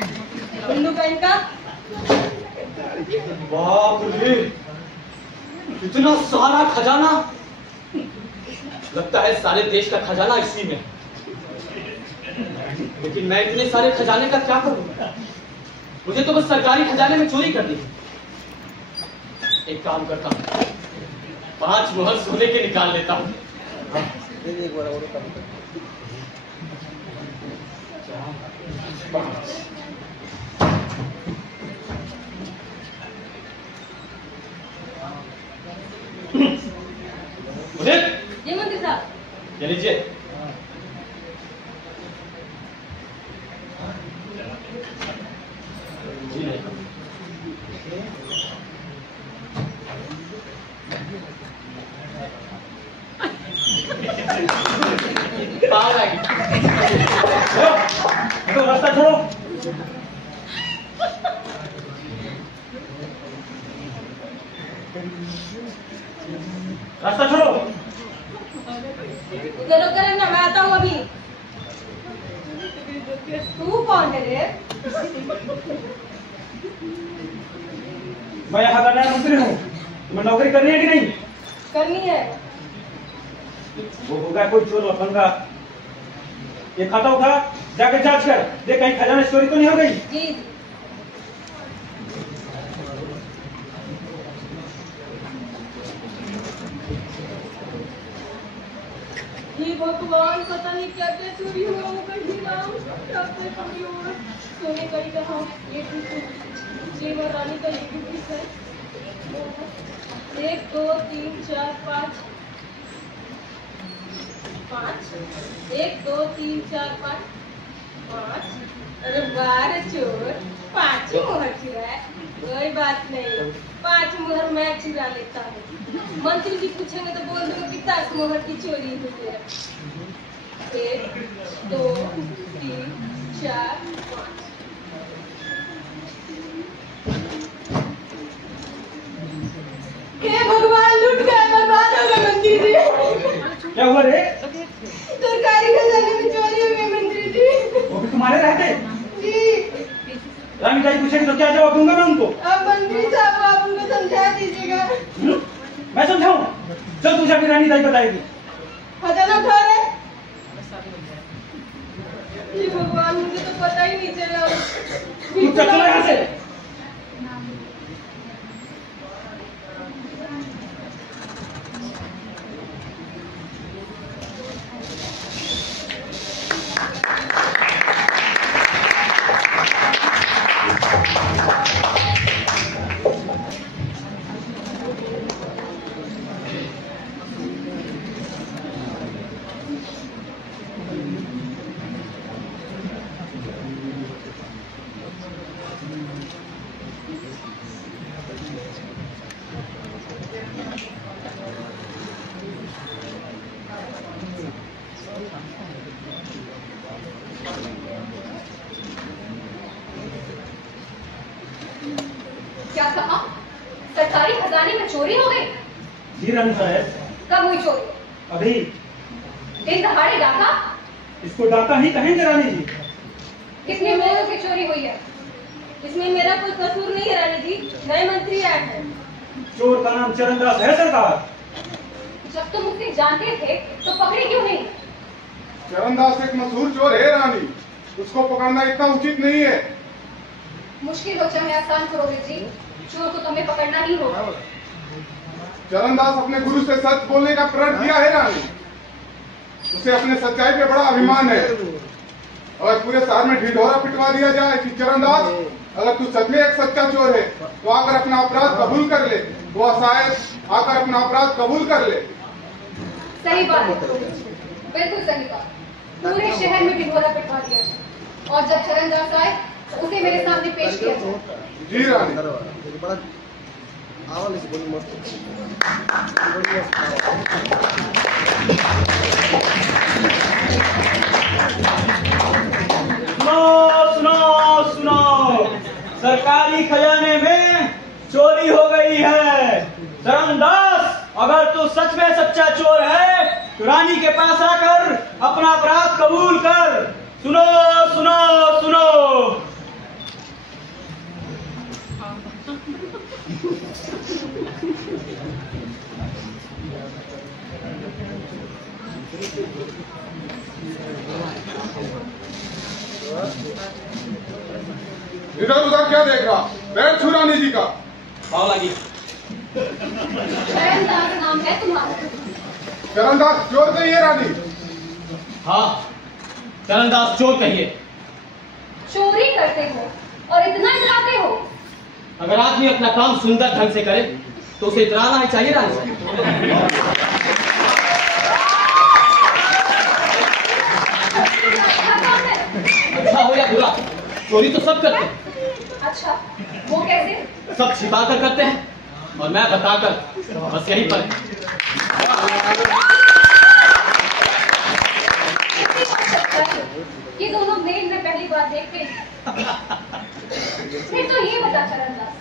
उल्लू का इनका। बाप रे, इतना सारा खजाना। लगता है सारे देश का खजाना इसी में। लेकिन मैं इतने सारे खजाने का क्या करूं? मुझे तो बस सरकारी खजाने में चोरी करनी है। एक काम करता हूं, 5 मोहर सोने के निकाल लेता हूं। ये मंत्री साहब। ये लीजिए। जी नहीं। तो रास्ता छोड़ो। रास्ता छोड़ो। इधर होकर ना, मैं आता हूँ अभी। तू कौन है रे? मैं यहाँ का नया मंत्री हूँ। तुम्हें नौकरी करनी है कि नहीं? करनी है। वो होगा कोई चोर लफंगा। ये खाता उठा, जाके जांच कर देख कहीं खजाना चोरी तो नहीं हो गई। जी। ये भगवान, पता नहीं क्या क्या चोरी हुआ होगा। ये नाम रास्ते कभी होगा। सोने का ही कहा ये जीवन रानी का ये भी पीस है। 1 2 3 4 5 5 1 2 3 4 5 5। अरे बारह चोर 5 मोहर चुराए। कोई बात नहीं, 5 मोहर मैं चुरा लेता हूँ। मंत्री जी पूछेंगे तो बोल दूंगा कि 10 मोहर की चोरी हुई है। 1 2 3 4 5। हे भगवान, लूट गए, बर्बाद हो गए मंत्री जी। क्या हुआ रे? सरकारी खजाने में चोरी हो गई मंत्री जी। वो भी तुम्हारे रहते? जी। रानी ताई पूछेगी तो क्या जवाब दूंगा मैं उनको? अब मंत्री साहब आप उनको समझा दीजिएगा। मैं समझाऊं? चल तुझे अपनी रानी ताई बताएगी। खजाना उठा रहे? ये भगवान, मुझे तो पता ही नहीं चला। तू चल यहाँ से। क्या कहा? सरकारी खजाने में चोरी हो गई? जी रानी साहब। कब हुई चोरी? अभी। दिन दहाड़े डाका? इसको डाका ही कहेंगे रानी जी। कितने लोगों की चोरी हुई है? इसमें मेरा कोई कसूर नहीं है रानी जी। नए मंत्री आए हैं। चोर का नाम चरणदास है सरकार। जब तुम उसे जानते थे तो पकड़े क्यों नहीं? चरणदास एक मशहूर चोर है रानी, उसको पकड़ना इतना उचित नहीं है। मुश्किल हो चाहे आसान करोगे जी, चोर को तुम्हें पकड़ना ही होगा। चरणदास अपने गुरु से सच बोलने का प्रण किया है रानी, उसे अपने सच्चाई पे बड़ा अभिमान है। और पूरे शहर में ढिढोरा पिटवा दिया जाए कि चरणदास, अगर तू सच में एक सच्चा चोर है तो आकर अपना अपराध कबूल कर ले, वो शायद आकर अपना अपराध कबूल कर ले। सही बात है, बिल्कुल सही बात। पूरे शहर में ढिढोरा पिटवा दिया जाए और जब चरणदास आए तो उसे मेरे सामने पेश किया जाए। जी रानी। सुनो सुनो, सरकारी खजाने में चोरी हो गई है। चरणदास, अगर तू सच में सच्चा चोर है तो रानी के पास आकर अपना अपराध कबूल कर। सुनो सुनो सुनो, इधर उधर क्या देख रहा? पैर छू रानी जी का। आओ लगी। चरणदास नाम है तुम्हारा? चरणदास चोर कहिए रानी। हाँ, चरणदास चोर कहिए। चोरी करते हो और इतना डराते हो? अगर आदमी अपना काम सुंदर ढंग से करे तो उसे इतराना ही चाहिए रानी साहब। अच्छा हो या बुरा, चोरी तो सब करते हैं। अच्छा, वो कैसे? सब छिपा कर करते हैं और मैं बताकर, बस यही पर। ये दोनों मेल में पहली बार देखते हैं। फिर तो ये बता चरणदास,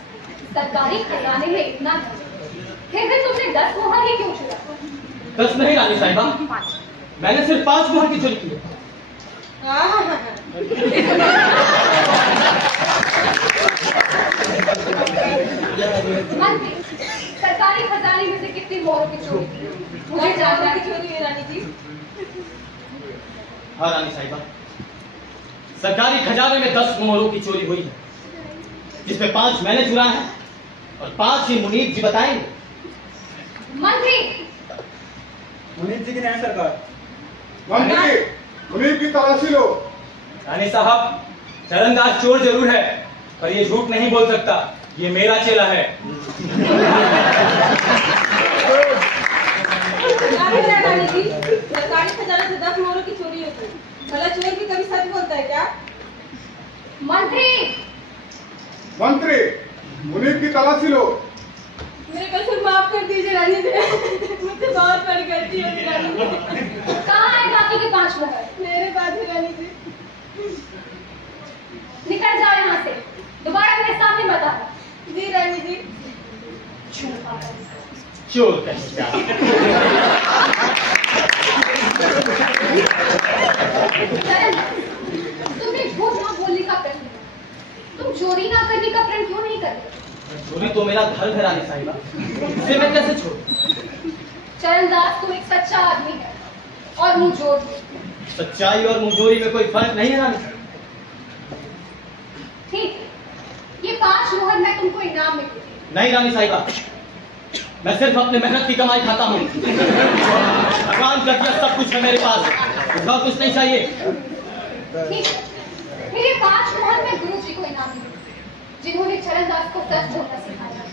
सरकारी खजाने में इतना है, फिर भी तुमने 10 मोहर ही क्यों चुरा? 10 नहीं रानी साहिबा, मैंने सिर्फ 5 मोहर की चोरी की है। मंत्री, सरकारी खजाने में से कितनी मोहरों की चोरी की? मुझे जानना है। चोरी है रानी जी। हाँ रानी साहिबा, सरकारी खजाने में 10 मोहरों की चोरी हुई है, जिसमें 5 मैंने चुराए हैं और 5 ही मुनीब जी बताएंगे। मंत्री, मुनीब जी की नहीं सरकार। मंत्री, मुनीब की तलाशी लो। रानी साहब, चरणदास चोर जरूर है, पर ये झूठ नहीं बोल सकता, ये मेरा चेला है। रानी जी, सरकारी खजाने से 10 मोहरों की चोरी होती है, भला चोर भी कभी सच बोलता है क्या? मंत्री, मंत्री, मुनीब की तलाशी लो। मेरे कसम माफ कर दीजिए रानी जी, मुझसे बहुत बड़ी गलती होगी रानी जी। कहाँ है बाकी के 5 मोहर? मेरे पास है रानी जी। निकल जाओ यहाँ से, दोबारा मेरे सामने मत आना। जी रानी जी। चोर कहीं जा। तुम्हें झूठ ना बोलने का प्रण है, तुम चोरी ना करने का प्रण क्यों नहीं करते? चोरी तो मेरा धर्म है रानी साहिबा, इसे मैं कैसे छोड़ूं? चरणदास, तुम एक सच्चा आदमी है और मुंहजोर भी। सच्चाई और मुंहजोरी में कोई फर्क नहीं है रानी। ठीक है, ये 5 मोहर मैं तुमको इनाम में दूंगी। नहीं रानी साहिबा, मैं सिर्फ अपने मेहनत की कमाई खाता हूँ। भगवान का दिया सब कुछ है मेरे पास, और कुछ नहीं चाहिए। ठीक है, फिर ये 5 मोहर मैं गुरु जी को इनाम दूंगी, जिन्होंने चरणदास को सच बोलना सिखाया।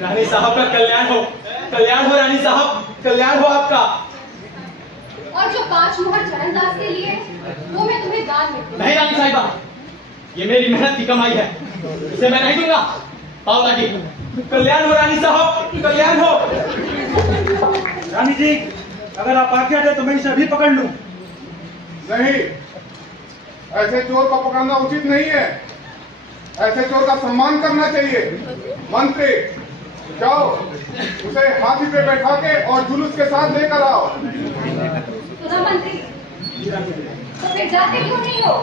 रानी साहब का कल्याण हो, कल्याण हो रानी साहब, कल्याण हो आपका। और जो 5 मोहर चरणदास के लिए, वो मैं तुम्हें दान में दूंगी। नहीं रानी साहिबा, ये मेरी मेहनत की कमाई है, इसे मैं नहीं दूंगा। पाओ लगी। कल्याण हो रानी साहब, कल्याण हो। रानी जी, अगर आप आज्ञा दे तो मैं इसे अभी पकड़ लूं। नहीं, ऐसे चोर को पकड़ना उचित नहीं है, ऐसे चोर का सम्मान करना चाहिए। मंत्री, जाओ उसे हाथी पे बैठा के और जुलूस के साथ लेकर आओ। सुना मंत्री, तो फिर जाते क्यों नहीं हो?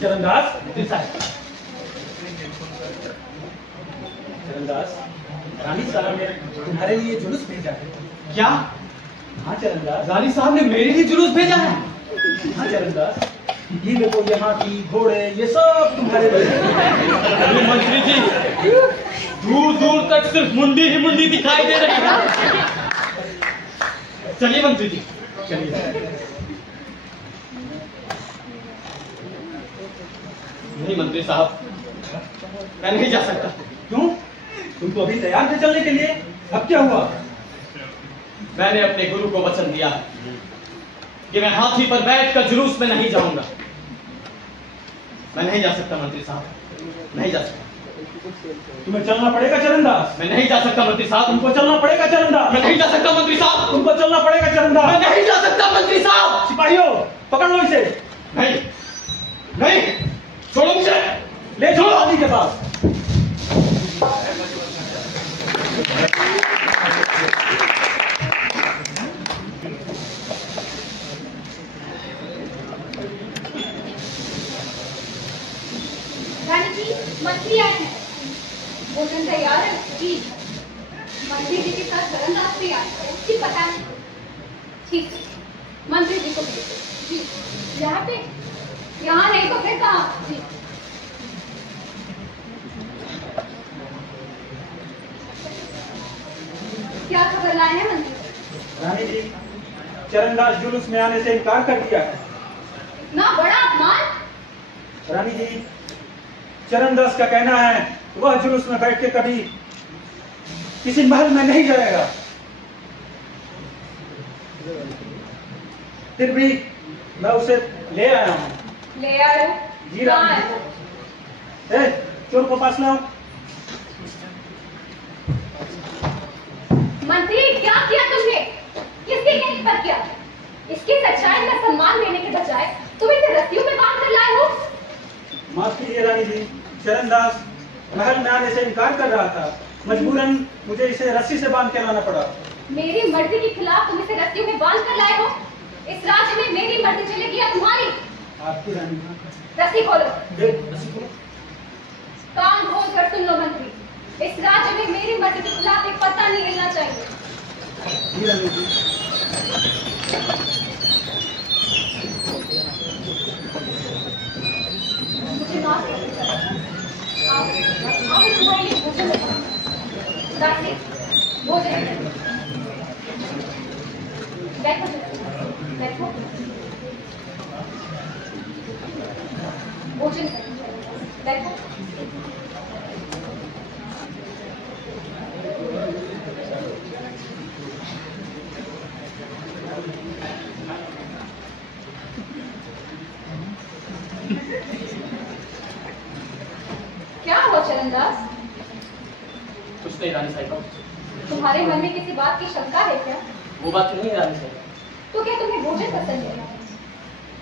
चरणदास, चरणदास, रानी साहब ने तुम्हारे लिए जुलूस भेजा है। क्या? हाँ चरणदास, रानी साहब ने मेरे लिए जुलूस भेजा है? हाँ चरणदास, ये देखो यहाँ की घोड़े ये सब तुम्हारे लिए। अरे मंत्री जी, दूर दूर तक सिर्फ मुंडी ही मुंडी दिखाई दे रही है। चलिए मंत्री जी, चलिए। नहीं मंत्री साहब, मैं नहीं जा सकता। क्यों? तुम तो अभी तैयार थे चलने के लिए, अब क्या हुआ? मैंने अपने गुरु को वचन दिया है कि मैं हाथी पर बैठकर जुलूस में नहीं जाऊंगा। मैं नहीं जा सकता मंत्री साहब, नहीं जा सकता। तुम्हें चलना पड़ेगा चरणदास। मैं नहीं जा सकता मंत्री साहब। तुमको चलना पड़ेगा चरणदास। मैं नहीं जा सकता मंत्री साहब। तुमको चलना पड़ेगा चरणदास। मैं नहीं जा सकता मंत्री साहब। सिपाहियों, पकड़ लो इसे। नहीं, नहीं, छोड़ो मुझे। ले चलो रानी के पास। रानी जी, मंत्री आए हैं। भोजन तैयार है जी। मंत्री जी के साथ चरणदास भी आए हैं जी, पता नहीं। ठीक है, मंत्री जी को भेजो जी। यहाँ पे? यहाँ नहीं तो फिर कहाँ जी? क्या खबर लाए हैं मंत्री? रानी जी, चरणदास जुलूस में आने से इनकार कर दिया है। ना बड़ा अपमान। रानी जी, चरणदास का कहना है वह जुलूस में बैठ के कभी किसी महल में नहीं जाएगा। फिर भी मैं उसे ले आया हूँ। ले आए हो? जी रानी जी। चोर को पास लाओ। मंत्री, क्या किया तुमने? किसके कहने पर किया? इसकी सच्चाई में सम्मान देने के बजाय तुम इसे रस्सियों में बांध कर लाए हो। माफ कीजिए रानी जी, चरणदास महल में आने से इनकार कर रहा था। मजबूरन मुझे इसे रस्सी से बांध के लाना पड़ा। मेरी मर्जी के खिलाफ तुम इसे रस्सियों में बांध कर लाए हो। इस राज्य में मेरी मर्जी चलेगी या तुम्हारी? आपकी रानी। रस्सी खोलो। रस्सी खोलो। कान खोल कर सुन लो मंत्री, इस राज्य में मेरी मर्जी के खिलाफ एक पत्ता नहीं हिलना चाहिए। जी रानी जी। मुझे माफ कीजिए। आप इस तुम्हारे लिए भोजन लेकर दासी, भोजन बैठो बैठो। भोजन बैठो। क्या हुआ चरणदास? कुछ नहीं रानी साहिबा। तुम्हारे मन में किसी बात की शंका है क्या? वो बात नहीं है रानी साहिबा। तो क्या तुम्हें भोजन पसंद है?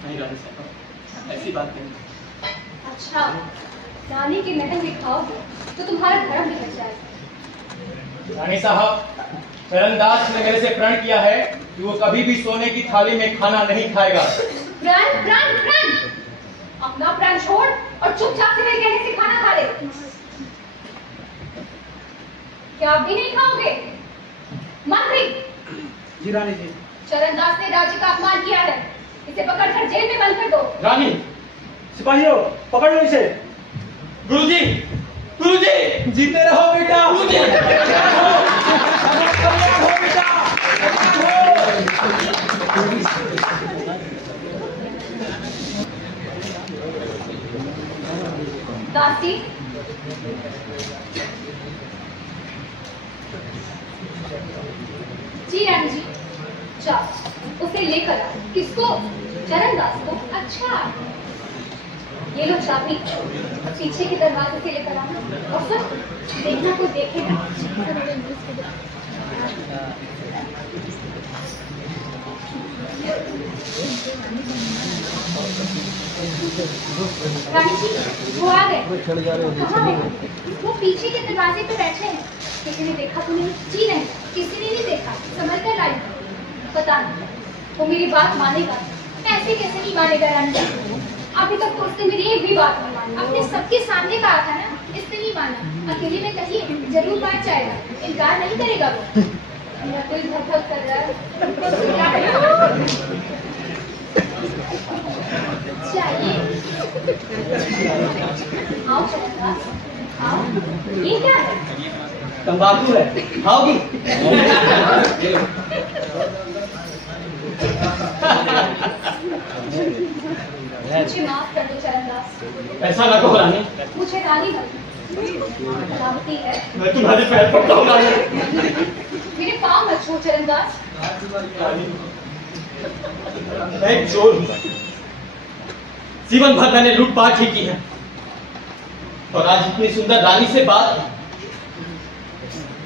नहीं रानी साहिबा, ऐसी बात नहीं। अच्छा, रानी की महल दिखाओगे तो तुम्हारा धर्म बिगड़ जाएगा। रानी साहब, चरणदास ने मेरे से प्रण किया है कि वो कभी भी सोने की थाली में खाना नहीं खाएगा। प्रण प्रण प्रण, अपना प्रण छोड़ और चुपचाप से मेरे कहने से खाना खा ले। क्या आप भी नहीं खाओगे? मंत्री। जी रानी जी। चरणदास ने राज्य का अपमान किया है, इसे पकड़कर जेल में बंद कर दो। रानी। सिपाहियों, पकड़ लो इसे। गुरुजी, गुरुजी, जीते रहो बेटा। गुरुजी, दासी, जी रानी जी, जाओ उसे लेकर आओ। किसको? चरणदास को। अच्छा, ये लो चाबी, पीछे के दरवाजे से लेकर आना। और सुन, देखना कोई देखेगा। रानी जी, वो आ गए। कहाँ है? वो पीछे के दरवाजे पे बैठे हैं। किसी ने देखा तो नहीं? जी नहीं, किसी ने नहीं देखा। समझ कर लाई, पता नहीं वो मेरी बात मानेगा। ऐसे कैसे नहीं मानेगा रानी जी? अभी तक तो उसने मेरी एक भी बात नहीं मानी। अपने सबके सामने कहा था ना, इसने नहीं माना। अकेले में कहिए, जरूर मान जाएगा, इनकार नहीं करेगा वो। मेरा कोई धक-धक कर रहा है। चाहिए। आओ चरणदास, आओ। ये क्या है? तंबाकू है, खाओगी? मुझे माफ कर दो चरणदास। ऐसा ना कहो रानी। मुझे रानी बनो। सलामती है। मैं तुम्हारे पैर पड़ता हूँ रानी। मेरे पाँव मत छू चरणदास। मैं एक चोर हूँ। जीवन भर मैंने लूटपाट ही की है और आज इतनी सुंदर रानी से बात।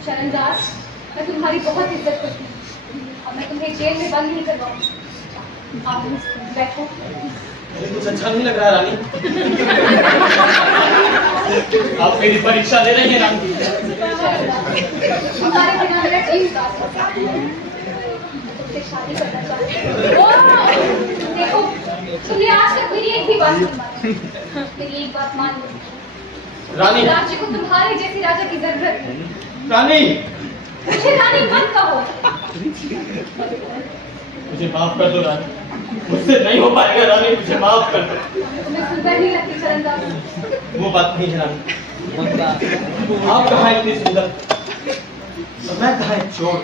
चरणदास, मैं तुम्हारी बहुत इज्जत करती हूँ और मैं तुम्हें जेल में बंद नहीं करवाऊंगी। आप बैठो। मुझे कुछ अच्छा नहीं लग रहा रानी। आप मेरी परीक्षा ले रही हैं रानी। हमारे बिना मेरा जीव उदास होता है। मैं तुमसे शादी करना चाहती हूँ। देखो, तुमने आज तक मेरी एक भी बात नहीं मानी। मेरी एक बात मान लो रानी। राज्य को तुम्हारे जैसी राजा की जरूरत है। रानी, मुझे रानी मत कहो। मुझे माफ कर दो रानी। मुझसे नहीं हो पाएगा रानी, मुझे माफ कर दो। तुम्हें सुंदर नहीं लगती चरणदास। वो बात नहीं है रानी। आप कहाँ इतनी सुंदर तो मैं कहाँ एक चोर।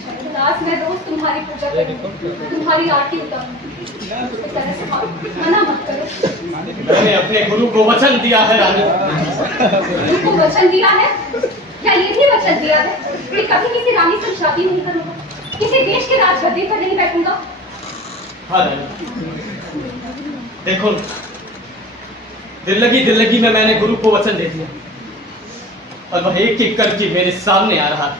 चरणदास, मैं रोज तुम्हारी पूजा करूँ, तुम्हारी आरती उतारूँ। इस तरह से मना मत करो। मैंने अपने गुरु को वचन दिया है रानी। गुरु को वचन दिया है या ये भी वचन दिया है कि कभी किसी रानी से शादी नहीं करूंगा, किसी देश के राजगद्दी पर नहीं बैठूंगा? हाँ रानी, देखो दिल लगी में मैंने गुरु को वचन दे दिया और वह एक एक करके मेरे सामने आ रहा था।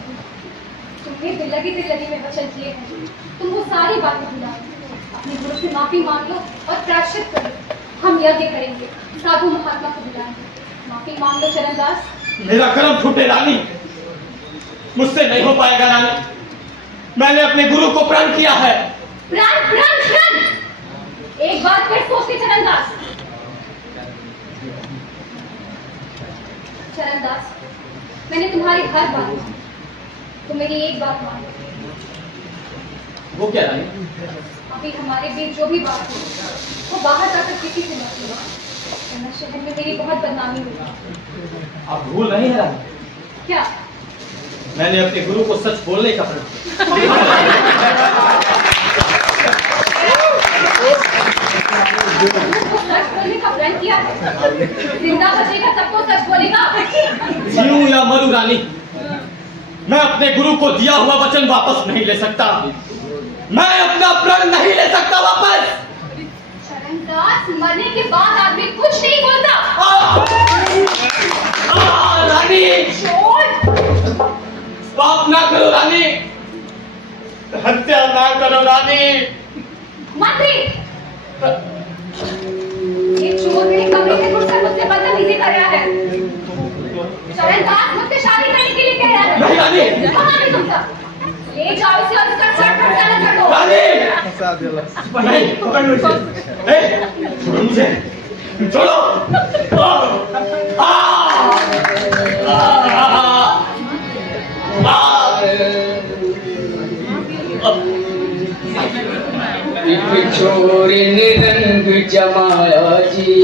तुमने दिल लगी में वचन किए हैं, तुम वो सारी बातें भुला दो। अपने गुरु से माफी मांग लो और प्रायश्चित करो। हम यज्ञ करेंगे, साधु महात्मा को बुलाएंगे। माफी मांग लो चरणदास। मेरा कर्म फूटे रानी, मुझसे नहीं हो पाएगा रानी। मैंने अपने गुरु को प्रण किया है। प्रण। एक बात फिर सोच ले चरणदास। चरणदास, मैंने तुम्हारी हर बात मानी, तो मेरी एक बात मान लो। वो क्या रानी? अभी हमारे बीच जो भी बात हुई वो बाहर जाकर किसी से मत बोलो, वरना शहर में मेरी बहुत बदनामी होगी। आप भूल रही हैं रानी, क्या? मैंने अपने गुरु को सच बोलने का प्रण सच बोलने का प्रण किया है। जिंदा बचेगा तब तो सच बोलेगा। जीऊं या मरूं रानी, मैं अपने गुरु को दिया हुआ वचन वापस नहीं ले सकता। मैं अपना प्रण नहीं ले सकता वापस। चरणदास, मरने के बाद आदमी कुछ नहीं बोलता। रानी, पाप ना करो रानी, हत्या ना करो रानी। मंत्री, ये चोर मेरे कमरे से घुसकर मुझसे बदतमीजी कर रहा है। चरणदास मुझसे शादी करने के लिए कह रहा है। नहीं रानी। कहाँ है तुम सब? ले जाओ इसे और इसका सर फटकाना कर दो। नहीं, पकड़ लो इसे। छोड़ो मुझे, छोड़ो। एक चोर ने रंग जमाया जी,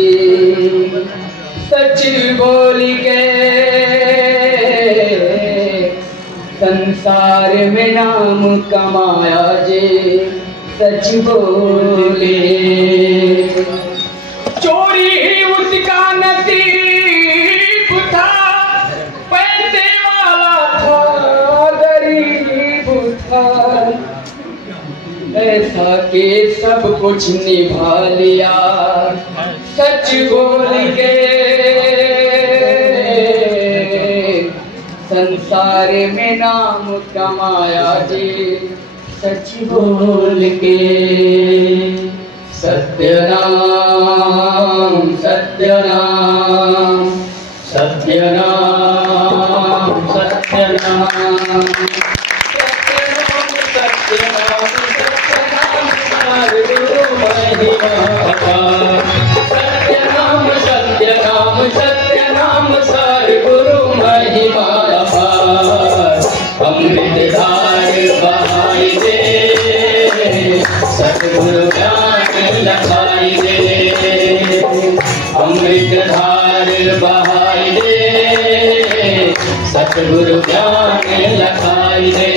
सच बोल के संसार में नाम कमाया जी, सच बोले। चोरी ही उसका नसीब था, पैसे वाला था गरीब था, ऐसा के सब कुछ निभा लिया, सच बोल के संसार में नाम कमाया जी, सच बोल के। सत्यनाम सत्यनाम सत्यनाम सत्यनाम सत्यनाम सत्यनाम सत्यनाम महिमा अपार। सत्य नाम सत्य नाम सत्य नाम सार गुरु महिमा अपार। अमृत धार बहाई दे सतगुरु ज्ञान लखाई दे। अमृत धार बहाई दे सतगुरु ज्ञान लखाई दे।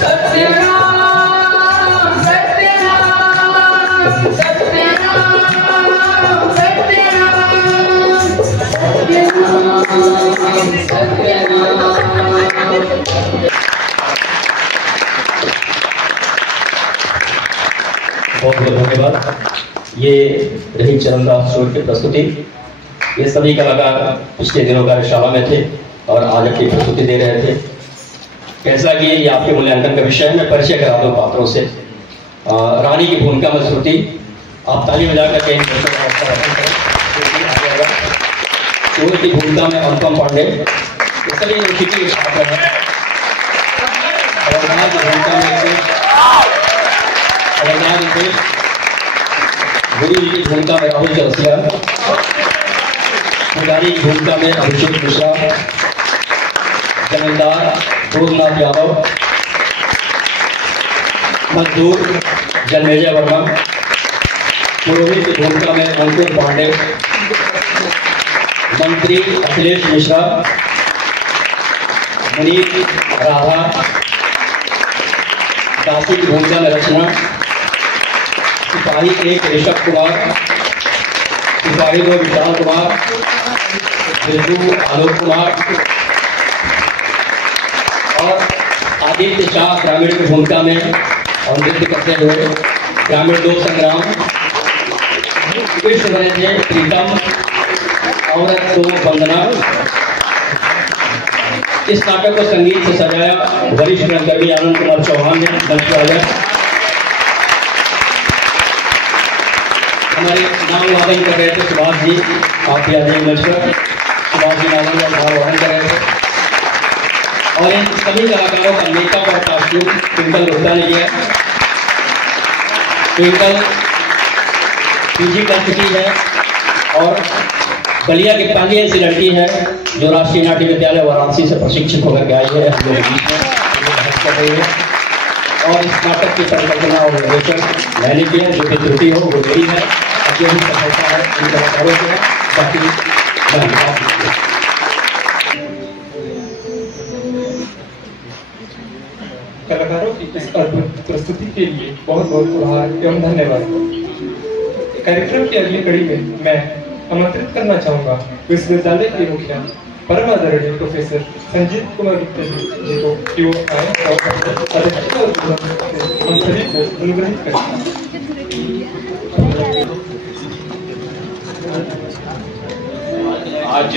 सत्य नाम सत्य नाम सत्य नाम सत्य नाम सत्य नाम सत्य नाम। बहुत बहुत धन्यवाद। ये रही चरणदास चोर की प्रस्तुति। ये सभी कलाकार पिछले दिनों कार्यशाला में थे और आज अपनी प्रस्तुति दे रहे थे। कैसा कि ये आपके मूल्यांकन का विषय है। मैं परिचय करा दूं पात्रों से। रानी की भूमिका में श्रुति, आप ताली बजाकर के चोर की भूमिका में अनुपम पांडे, ये सभी यूनिवर्सिटी के छात्र हैं। की भूमिका में गुरु जी की भूमिका में राहुल चौरसिया, पुजारी की भूमिका में अभिषेक मिश्रा, जमींदार भोजनाथ यादव, मजदूर जन्मेजय वर्मा, पुरोहित की भूमिका में अंकुर पांडे, मंत्री अखिलेश मिश्रा, मुनीर राधा, दासी की भूमिका में रचना, सिपाही 1 ऋषभ कुमार, सिपाही 2 विशाल कुमार, बिरजू आलोक कुमार और आदित्य शाह ग्रामीण की भूमिका में और नृत्य करते हुए ग्रामीण 2 संग्राम, कृष्ण बने थे प्रीतम, औरत 2 वंदना। इस नाटक को संगीत से सजाया वरिष्ठ रंगकर्मी आनंद कुमार चौहान ने मंच पर आया। हमारे नाम वादन कर रहे थे सुभाष जी, आप भी आ जाइए मंच पर। सुभाष जी नाम वादन कर रहे थे और इन सभी कलाकारों का मेकअप और कॉस्ट्यूम ट्विंकल गुप्ता ने किया। ट्विंकल पीजी कर चुकी है और बलिया की पहली ऐसी लड़की है जो राष्ट्रीय नाट्य विद्यालय वाराणसी से प्रशिक्षक होकर के आई है। हम लोग बीच में कर रही है और इस नाटक की परिकल्पना और निर्देशन मैंने किया। जो भी त्रुटि हो वो मेरी है, जो भी सफलता है इन कलाकारों से है। बाकी कलाकारों की इस अद्भुत प्रस्तुति के लिए बहुत बहुत आभार एवं धन्यवाद। कार्यक्रम की अगली कड़ी में मैं आमंत्रित करना चाहूंगा विश्वविद्यालय के मुखिया परम आदरणीय प्रोफेसर संजीत कुमार गुप्ता जी को कि वो आए और हम सभी को अनुग्रहित करें। आज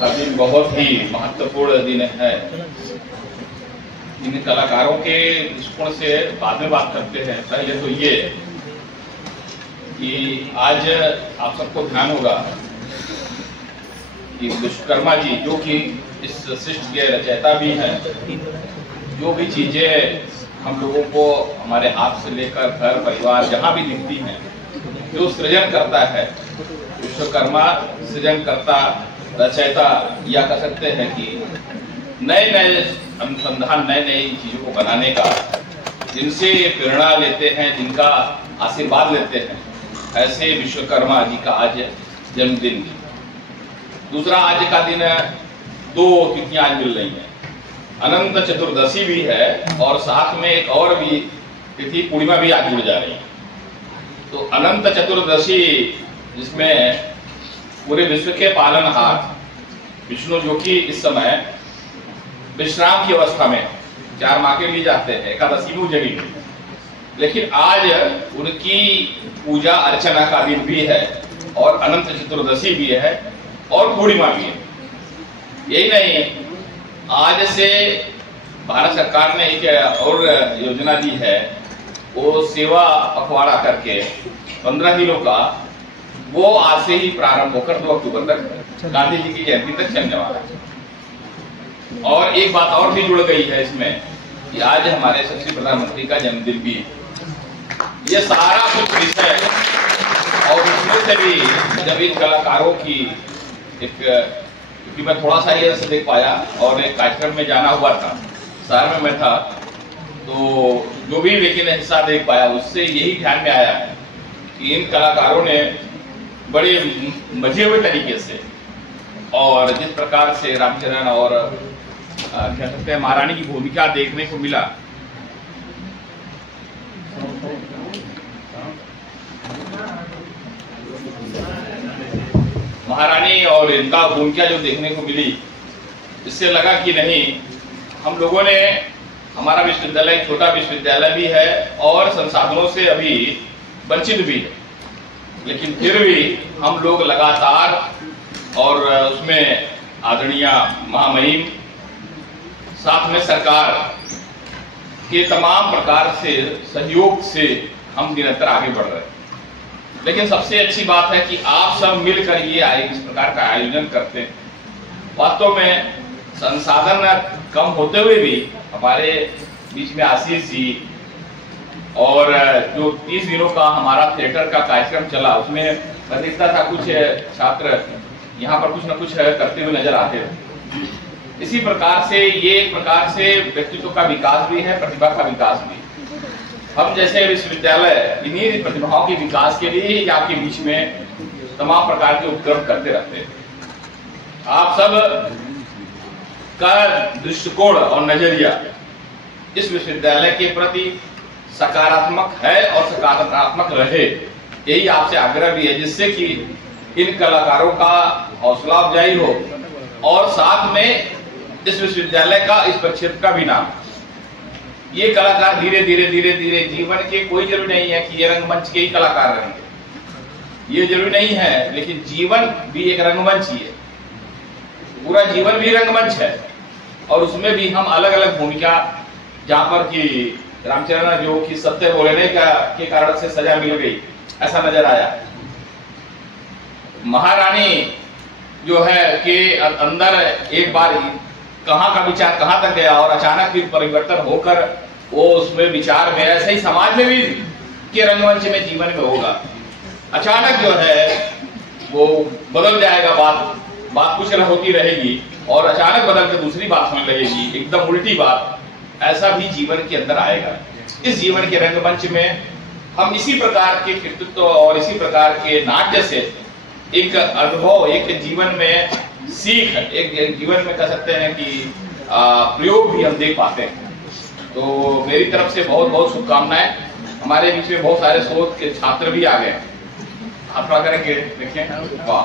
का दिन बहुत ही महत्वपूर्ण दिन है। इन कलाकारों के दृष्टिकोण से बाद में बात करते हैं। पहले तो ये कि आज आप सबको ध्यान होगा कि विश्वकर्मा जी जो कि इस सृष्टि के रचयिता भी हैं, जो भी चीजें हम लोगों को हमारे हाथ से लेकर घर परिवार जहाँ भी दिखती हैं, जो सृजन करता है विश्वकर्मा सृजनकर्ता रचयिता, या कह सकते हैं कि नए नए अनुसंधान नए नई चीजों को बनाने का जिनसे प्रेरणा लेते हैं, जिनका आशीर्वाद लेते हैं, ऐसे विश्वकर्मा जी का आज जन्मदिन। दूसरा आज का दिन 2 तिथियां आज मिल रही हैं। अनंत चतुर्दशी भी है और साथ में एक और भी तिथि पूर्णिमा भी आज जुड़ जा रही है। तो अनंत चतुर्दशी जिसमें पूरे विश्व के पालनहार विष्णु जो कि इस समय विश्राम की अवस्था में 4 माह के लिए जाते हैं, एकादशी में जगी, लेकिन आज उनकी पूजा अर्चना का दिन भी है और अनंत चतुर्दशी भी है और पूर्णिमा भी है। यही नहीं, आज से भारत सरकार ने एक और योजना दी है, वो सेवा पखवाड़ा करके 15 दिनों का, वो आज से ही प्रारंभ होकर 2 अक्टूबर तक गांधी जी की जयंती तक चलने वाला है। और एक बात और भी जुड़ गई है इसमें कि आज हमारे यशस्वी प्रधानमंत्री का जन्मदिन भी है। ये सारा कुछ विषय और उसमें से भी जब इन कलाकारों की एक, क्योंकि मैं थोड़ा सा ये से देख पाया और एक कार्यक्रम में जाना हुआ था, शहर में मैं था, तो जो भी लेकिन हिस्सा देख पाया उससे यही ध्यान में आया कि इन कलाकारों ने बड़े मजे हुए तरीके से और जिस प्रकार से रामचरण और कह सकते हैं महारानी की भूमिका देखने को मिला, महारानी और इनका भूमिका जो देखने को मिली, इससे लगा कि नहीं, हम लोगों ने, हमारा विश्वविद्यालय एक छोटा विश्वविद्यालय भी है और संसाधनों से अभी वंचित भी है, लेकिन फिर भी हम लोग लगातार और उसमें आदरणीय महामहिम साथ में सरकार के तमाम प्रकार से सहयोग से हम निरंतर आगे बढ़ रहे हैं। लेकिन सबसे अच्छी बात है कि आप सब मिलकर ये इस प्रकार का आयोजन करते हैं। वास्तव में संसाधन कम होते हुए भी हमारे बीच में आशीष जी और जो 30 दिनों का हमारा थिएटर का कार्यक्रम चला, उसमें मैं देखता था कुछ छात्र यहाँ पर कुछ न कुछ करते हुए नजर आते हैं। इसी प्रकार से ये एक प्रकार से व्यक्तित्व का विकास भी है, प्रतिभा का विकास भी। हम जैसे विश्वविद्यालय इन्हीं प्रतिभाओं के विकास के लिए ही आपके बीच में तमाम प्रकार के उपक्रम करते रहते हैं। आप सब का दृष्टिकोण और नजरिया इस विश्वविद्यालय के प्रति सकारात्मक है और सकारात्मक रहे, यही आपसे आग्रह भी है, जिससे कि इन कलाकारों का हौसला अफजाई हो और साथ में इस विश्वविद्यालय का, इस प्रक्षेत्र का भी नाम। ये कलाकार धीरे धीरे जीवन के, कोई जरूरी नहीं है कि ये रंगमंच के ही कलाकार रहेंगे, ये जरूरी नहीं है, लेकिन जीवन भी एक रंगमंच ही है, पूरा जीवन भी रंगमंच है और उसमें भी हम अलग अलग भूमिका, जहां पर कि रामचरण जो कि सत्य बोलने का के कारण से सजा मिल गई, ऐसा नजर आया। महारानी जो है के अंदर एक बार कहाँ का विचार कहाँ तक गया और अचानक फिर परिवर्तन होकर वो उसमें विचार में, ऐसे ही समाज में भी के रंगमंच में जीवन में होगा, अचानक जो है वो बदल जाएगा, बात कुछ होती रहेगी और अचानक बदल के दूसरी बात होने लगेगी, एकदम उल्टी बात। ऐसा भी जीवन के अंदर आएगा। इस जीवन के रंगमंच में हम इसी प्रकार के कृतित्व और इसी प्रकार के नाट्य से एक अनुभव, एक जीवन में सीख, एक जीवन में कह सकते हैं कि प्रयोग भी हम देख पाते हैं। तो मेरी तरफ से बहुत बहुत शुभकामनाएं। हमारे बीच में बहुत सारे शोध के छात्र भी आ गए, आप थोड़ा करेंगे, देखें, वाह।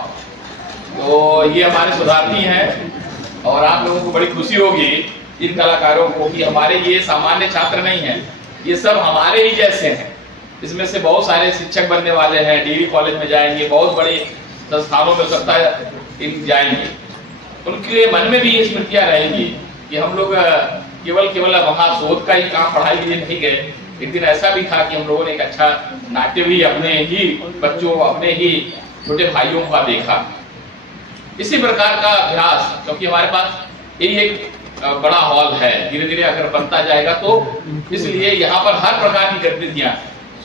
तो ये हमारे शोधार्थी हैं और आप लोगों को बड़ी खुशी होगी इन कलाकारों को कि हमारे ये सामान्य छात्र नहीं हैं, ये सब हमारे ही जैसे हैं। इसमें से बहुत सारे शिक्षक बनने वाले हैं, डिग्री कॉलेज में जाएंगे, बहुत बड़े संस्थानों में सकता है इन जाएंगे। उनके मन में भी ये स्मृतियां रहेंगी कि हम लोग केवल वहां शोध का ही काम, पढ़ाई के लिए नहीं गए। एक दिन ऐसा भी था कि हम लोगों ने एक अच्छा नाट्य भी अपने ही बच्चों, अपने ही छोटे भाइयों का देखा। इसी प्रकार का अभ्यास, क्योंकि हमारे पास यही एक बड़ा हॉल है, धीरे धीरे अगर बनता जाएगा तो इसलिए यहाँ पर हर प्रकार की गतिविधियां,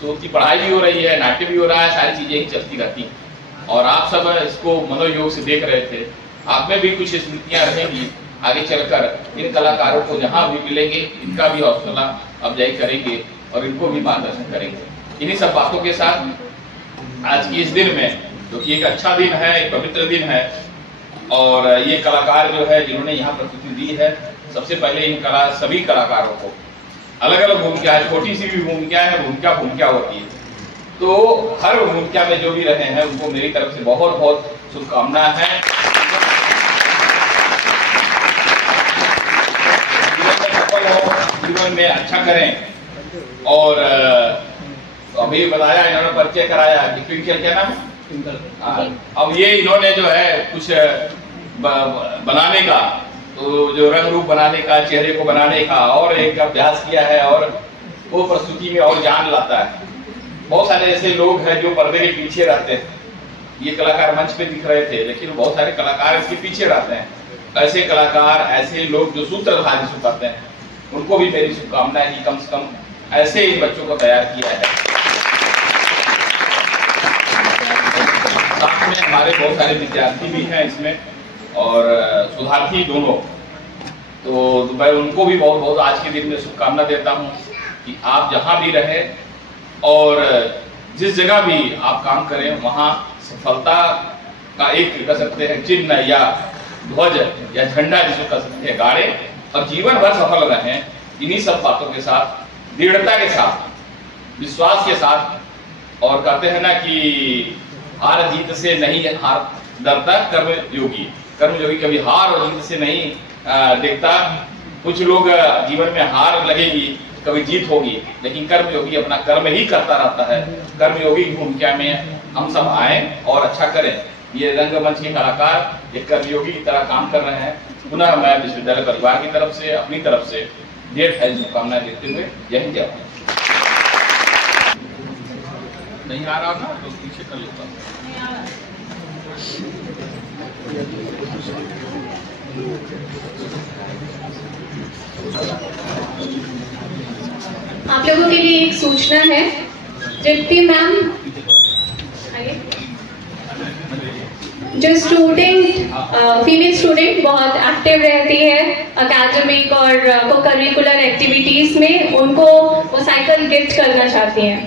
शोध की पढ़ाई भी हो रही है, नाट्य भी हो रहा है, सारी चीजें ही चलती रहती हैं। और आप सब इसको मनोयोग से देख रहे थे, आप में भी कुछ स्मृतियां रहेंगी। आगे चलकर इन कलाकारों को जहां भी मिलेंगे, इनका भी हौसला अफजाई करेंगे और इनको भी मार्गदर्शन करेंगे। इन्हीं सब बातों के साथ आज की इस दिन में, जो कि एक अच्छा दिन है, एक पवित्र दिन है, और ये कलाकार जो है जिन्होंने यहाँ प्रस्तुति दी है, सबसे पहले इन सभी कलाकारों को अलग अलग भूमिका है, छोटी सी भी भूमिका है, भूमिका होती है। तो हर भूमिका में जो भी रहे हैं उनको मेरी तरफ से बहुत बहुत शुभकामनाएं हैं। जीवन में अच्छा करें। और अभी बताया, इन्होंने परिचय कराया कि ट्विंकल, क्या नाम, अब ये इन्होंने जो है कुछ बनाने का, तो जो रंग रूप बनाने का, चेहरे को बनाने का और एक अभ्यास किया है और वो प्रस्तुति में और जान लाता है। बहुत सारे ऐसे लोग हैं जो पर्दे के पीछे रहते हैं, ये कलाकार मंच पे दिख रहे थे, लेकिन बहुत सारे कलाकार इसके पीछे रहते हैं। ऐसे कलाकार, ऐसे लोग जो सूत्रधार जिसको कहते हैं, उनको भी मेरी शुभकामनाएं कि कम से कम ऐसे ही बच्चों को तैयार किया है। साथ में हमारे बहुत सारे विद्यार्थी भी हैं इसमें और सुधार्थी दोनों, तो मैं उनको भी बहुत बहुत आज के दिन में शुभकामना देता हूं कि आप जहां भी रहे और जिस जगह भी आप काम करें वहां सफलता का एक कह सकते हैं चिन्ह या ध्वज या झंडा जिसको कह सकते हैं गाड़े और जीवन भर सफल रहें। इन्हीं सब बातों के साथ, दृढ़ता के साथ, विश्वास के साथ, और कहते हैं ना कि हार जीत से नहीं हार डरता कर्मयोगी, कर्मयोगी कभी हार और जीत से नहीं देखता। कुछ लोग जीवन में हार लगेगी, कभी जीत होगी, लेकिन कर्मयोगी अपना कर्म ही करता रहता है। कर्मयोगी की भूमिका में हम सब आए और अच्छा करें। ये रंगमंच के कलाकार एक कर्मयोगी की तरह काम कर रहे हैं। पुनः मैं विश्वविद्यालय परिवार की तरफ से, अपनी तरफ से ढेर सारी शुभकामनाएं देते हुए जय हिंद जय भारत। नहीं आ रहा था तो पीछे कर लेता हूँ। आप लोगों के लिए एक सूचना है। तृप्ति मैम, जो स्टूडेंट फीमेल स्टूडेंट बहुत एक्टिव रहती है एकेडमिक और को करिकुलर एक्टिविटीज में, उनको वो साइकिल गिफ्ट करना चाहती हैं।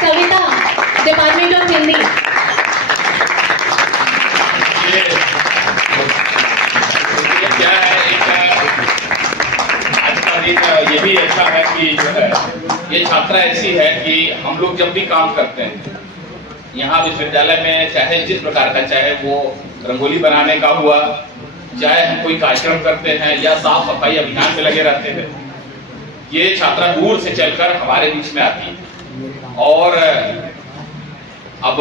कविता, डिपार्टमेंट ऑफ हिंदी। क्या है, ये भी ऐसा है कि जो है ये छात्रा ऐसी है कि हम लोग जब भी काम करते हैं यहाँ विश्वविद्यालय में, चाहे जिस प्रकार का, चाहे वो रंगोली बनाने का हुआ, चाहे हम कोई कार्यक्रम करते हैं या साफ सफाई अभियान में लगे रहते हैं, ये छात्रा दूर से चलकर हमारे बीच में आती है। और अब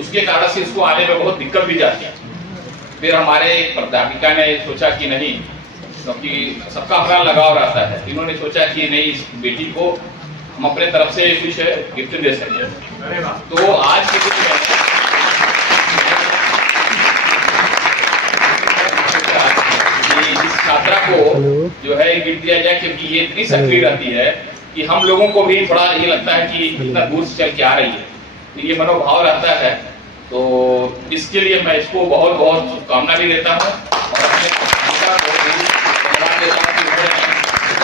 उसके कारण से इसको आने में बहुत दिक्कत भी जाती है। फिर हमारे प्राध्यापिका ने सोचा कि नहीं, क्योंकि सबका अपना लगाव रहता है, इन्होंने सोचा कि नहीं, इस बेटी को हम अपने तरफ से कुछ गिफ्ट दे सकते। तो आज के कुछ इस छात्रा को जो है गिफ्ट दिया जाए, क्योंकि ये इतनी सक्रिय रहती है कि हम लोगों को भी थोड़ा ये लगता है कि इतना दूर से चल के आ रही है, तो ये मनोभाव रहता है। तो इसके लिए मैं इसको बहुत बहुत शुभकामना भी देता हूँ और अपने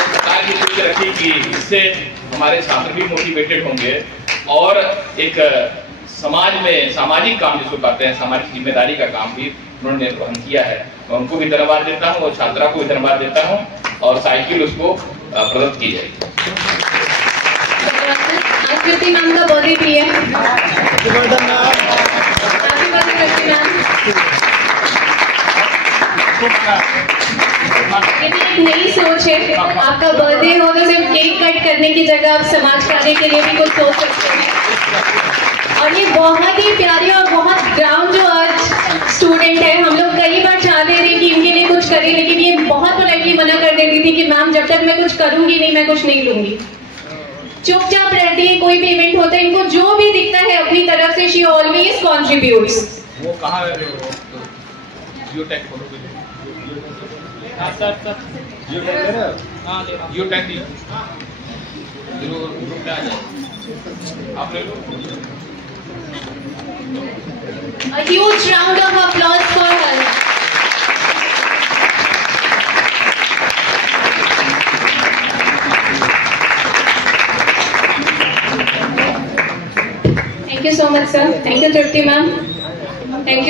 सरकार की सोच रखी कि इससे हमारे छात्र भी मोटिवेटेड होंगे और एक समाज में सामाजिक काम जिसको कहते हैं, सामाजिक जिम्मेदारी का काम भी उन्होंने निर्वहन किया है। मैं उनको भी धन्यवाद देता हूँ और छात्रा को भी धन्यवाद देता हूँ और साइकिल उसको प्रदत्त की जाएगी। कृति मैम का बर्थडे भी है। हैप्पी बर्थडे कृति मैम। ये भी एक नई सोच है। आपका बर्थडे हो तो सिर्फ केक कट करने की जगह आप समाज कार्य के लिए भी कुछ सोच सकते हैं। और ये बहुत ही प्यारी और बहुत ग्राउंड जो अर्थ स्टूडेंट है। हम लोग कई बार चाहते थे कि इनके लिए कुछ करें, लेकिन ये बहुत पोलाइटली मना कर देती थी कि मैम जब तक मैं कुछ करूंगी नहीं, मैं कुछ नहीं लूंगी। चुपचाप रहती है, कोई भी इवेंट होता है, इनको जो भी दिखता है अपनी तरफ से शी ऑलवेज कॉन्ट्रीब्यूट्स। वो कहाँ रह रहे हो? जियोटैग फॉलो कर सर जियोटैग दी ग्रुप में आ जाए आप ले लो। A huge round of applause for her. Thank you so much, sir. Thank you, Tripti ma'am. Thank you.